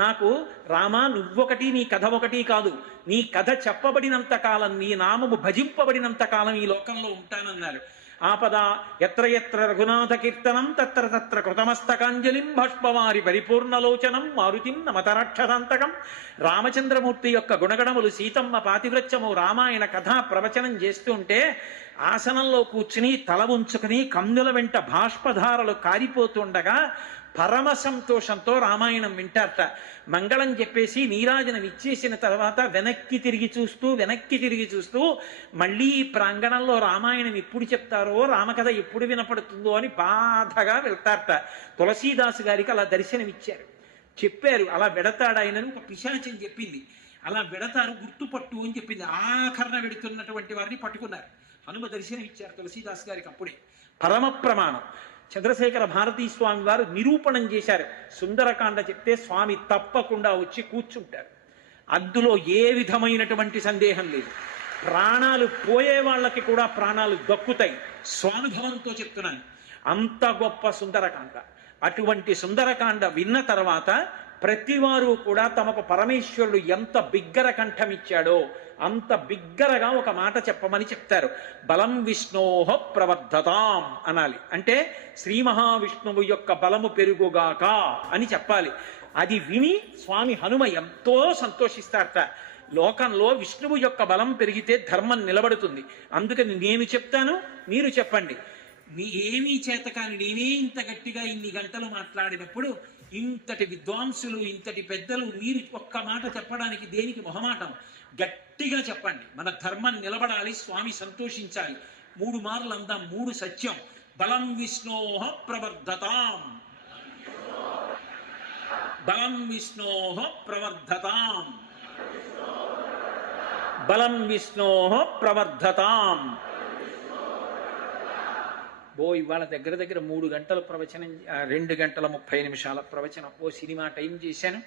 నాకు రామా నువ్వొకటి నీ కథ ఒకటి కాదు, నీ కథ చెప్పబడినంత కాలం, నీ నామము భజింపబడినంత కాలం ఈ లోకంలో ఉంటానన్నారు. ఆపద ఎత్ర ఎత్ర రఘునాథ కీర్తనం తత్ర తత్ర కృతమస్తకాంజలిం భష్పవారి పరిపూర్ణలోచనం మారుతిం నమతరాక్షసాంతకం. రామచంద్రమూర్తి యొక్క గుణగణములు, సీతమ్మ పాతివ్రత్యము, రామాయణ కథా ప్రవచనం చేస్తుంటే ఆసనంలో కూర్చుని తల ఉంచుకుని కన్నుల వెంట బాష్పధారలు కారిపోతుండగా పరమ సంతోషంతో రామాయణం వింటారట. మంగళం చెప్పేసి నీరాజనం ఇచ్చేసిన తర్వాత వెనక్కి తిరిగి చూస్తూ మళ్ళీ ఈ ప్రాంగణంలో రామాయణం ఎప్పుడు చెప్తారో, రామకథ ఎప్పుడు వినపడుతుందో అని బాధగా వెళ్తారట. తులసీదాసు గారికి అలా దర్శనమిచ్చారు, చెప్పారు అలా వెడతాడు ఆయనని ఒక పిశాచం చెప్పింది. అలా వెడతారు గుర్తుపట్టు అని చెప్పింది. ఆఖరణ వెడుతున్నటువంటి వారిని పట్టుకున్నారు. హనుమ దర్శనం ఇచ్చారు తులసీదాస్ గారికి. అప్పుడే పరమ ప్రమాణం. చంద్రశేఖర భారతీ స్వామి వారు నిరూపణం చేశారు. సుందరకాండ చెప్తే స్వామి తప్పకుండా వచ్చి కూర్చుంటారు. అందులో ఏ విధమైనటువంటి సందేహం లేదు. ప్రాణాలు పోయే వాళ్ళకి కూడా ప్రాణాలు దక్కుతాయి. స్వానుభవంతో చెప్తున్నాను, అంత గొప్ప సుందరకాండ. అటువంటి సుందరకాండ విన్న తర్వాత ప్రతివారు కూడా తమకు పరమేశ్వరుడు ఎంత బిగ్గర కంఠమిచ్చాడో అంత బిగ్గరగా ఒక మాట చెప్పమని చెప్తారు. బలం విష్ణోహ ప్రవర్ధతాం అనాలి. అంటే శ్రీ మహావిష్ణువు యొక్క బలము పెరుగుగాక అని చెప్పాలి. అది విని స్వామి హనుమ ఎంతో సంతోషిస్తారట. లోకంలో విష్ణువు యొక్క బలం పెరిగితే ధర్మం నిలబడుతుంది. అందుకని నేను చెప్తాను, మీరు చెప్పండి. ఏమీ చేత కాని నేనే ఇంత గట్టిగా ఇన్ని గంటలు మాట్లాడినప్పుడు ఇంతటి విద్వాంసులు, ఇంతటి పెద్దలు, మీరు ఒక్క మాట చెప్పడానికి దేనికి మొహమాటం? గట్టిగా చెప్పండి. మన ధర్మం నిలబడాలి, స్వామి సంతోషించాలి. 3 మార్లు అందాం. 3 సత్యం. బలం విష్ణోహ ప్రవర్ధతాం, బలం విష్ణోహ ప్రవర్ధతాం, బలం విష్ణోహ ప్రవర్ధతాం. ఇవాళ దగ్గర 3 గంటల ప్రవచనం, 2 గంటల 30 నిమిషాల ప్రవచనం. సినిమా టైం చేశాను.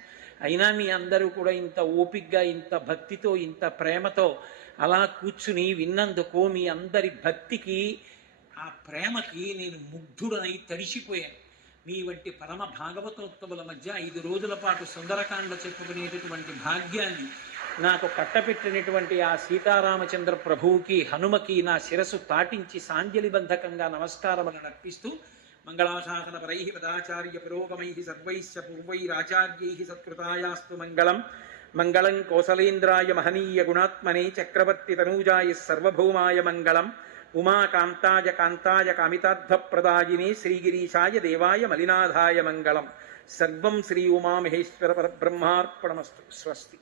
అయినా మీ అందరూ కూడా ఇంత ఓపిగ్గా, ఇంత భక్తితో, ఇంత ప్రేమతో అలా కూర్చుని విన్నందుకు మీ అందరి భక్తికి, ఆ ప్రేమకి నేను ముగ్ధుడనై తడిసిపోయాను. మీ వంటి పరమ భాగవతోత్తముల మధ్య 5 రోజుల పాటు సుందరకాండ చెప్పుకునేటటువంటి భాగ్యాన్ని నాకు కట్టపెట్టినటువంటి ఆ సీతారామచంద్ర ప్రభువుకి, హనుమకి నా శిరస్సు తాటించి సాంజలిబంధకంగా నమస్కారములను అర్పిస్తూ, మంగళాశాసన పరై పదాచార్య పురోగమై సర్వైశ్చ పూర్వైరాచార్యై సత్కృతాయాస్తు మంగళం. మంగళం కోసలేంద్రాయ మహనీయ గుణాత్మనే చక్రవర్తి తనూజాయ సర్వభౌమాయ మంగళం. ఉమాకాంతాయ కాంతాయ కామితార్థప్రదాయినే శ్రీగిరీశాయ దేవాయ మలినాథాయ మంగళం. సర్వం శ్రీ ఉమామహేశ్వర పరబ్రహ్మార్పణమస్తు. స్వస్తి.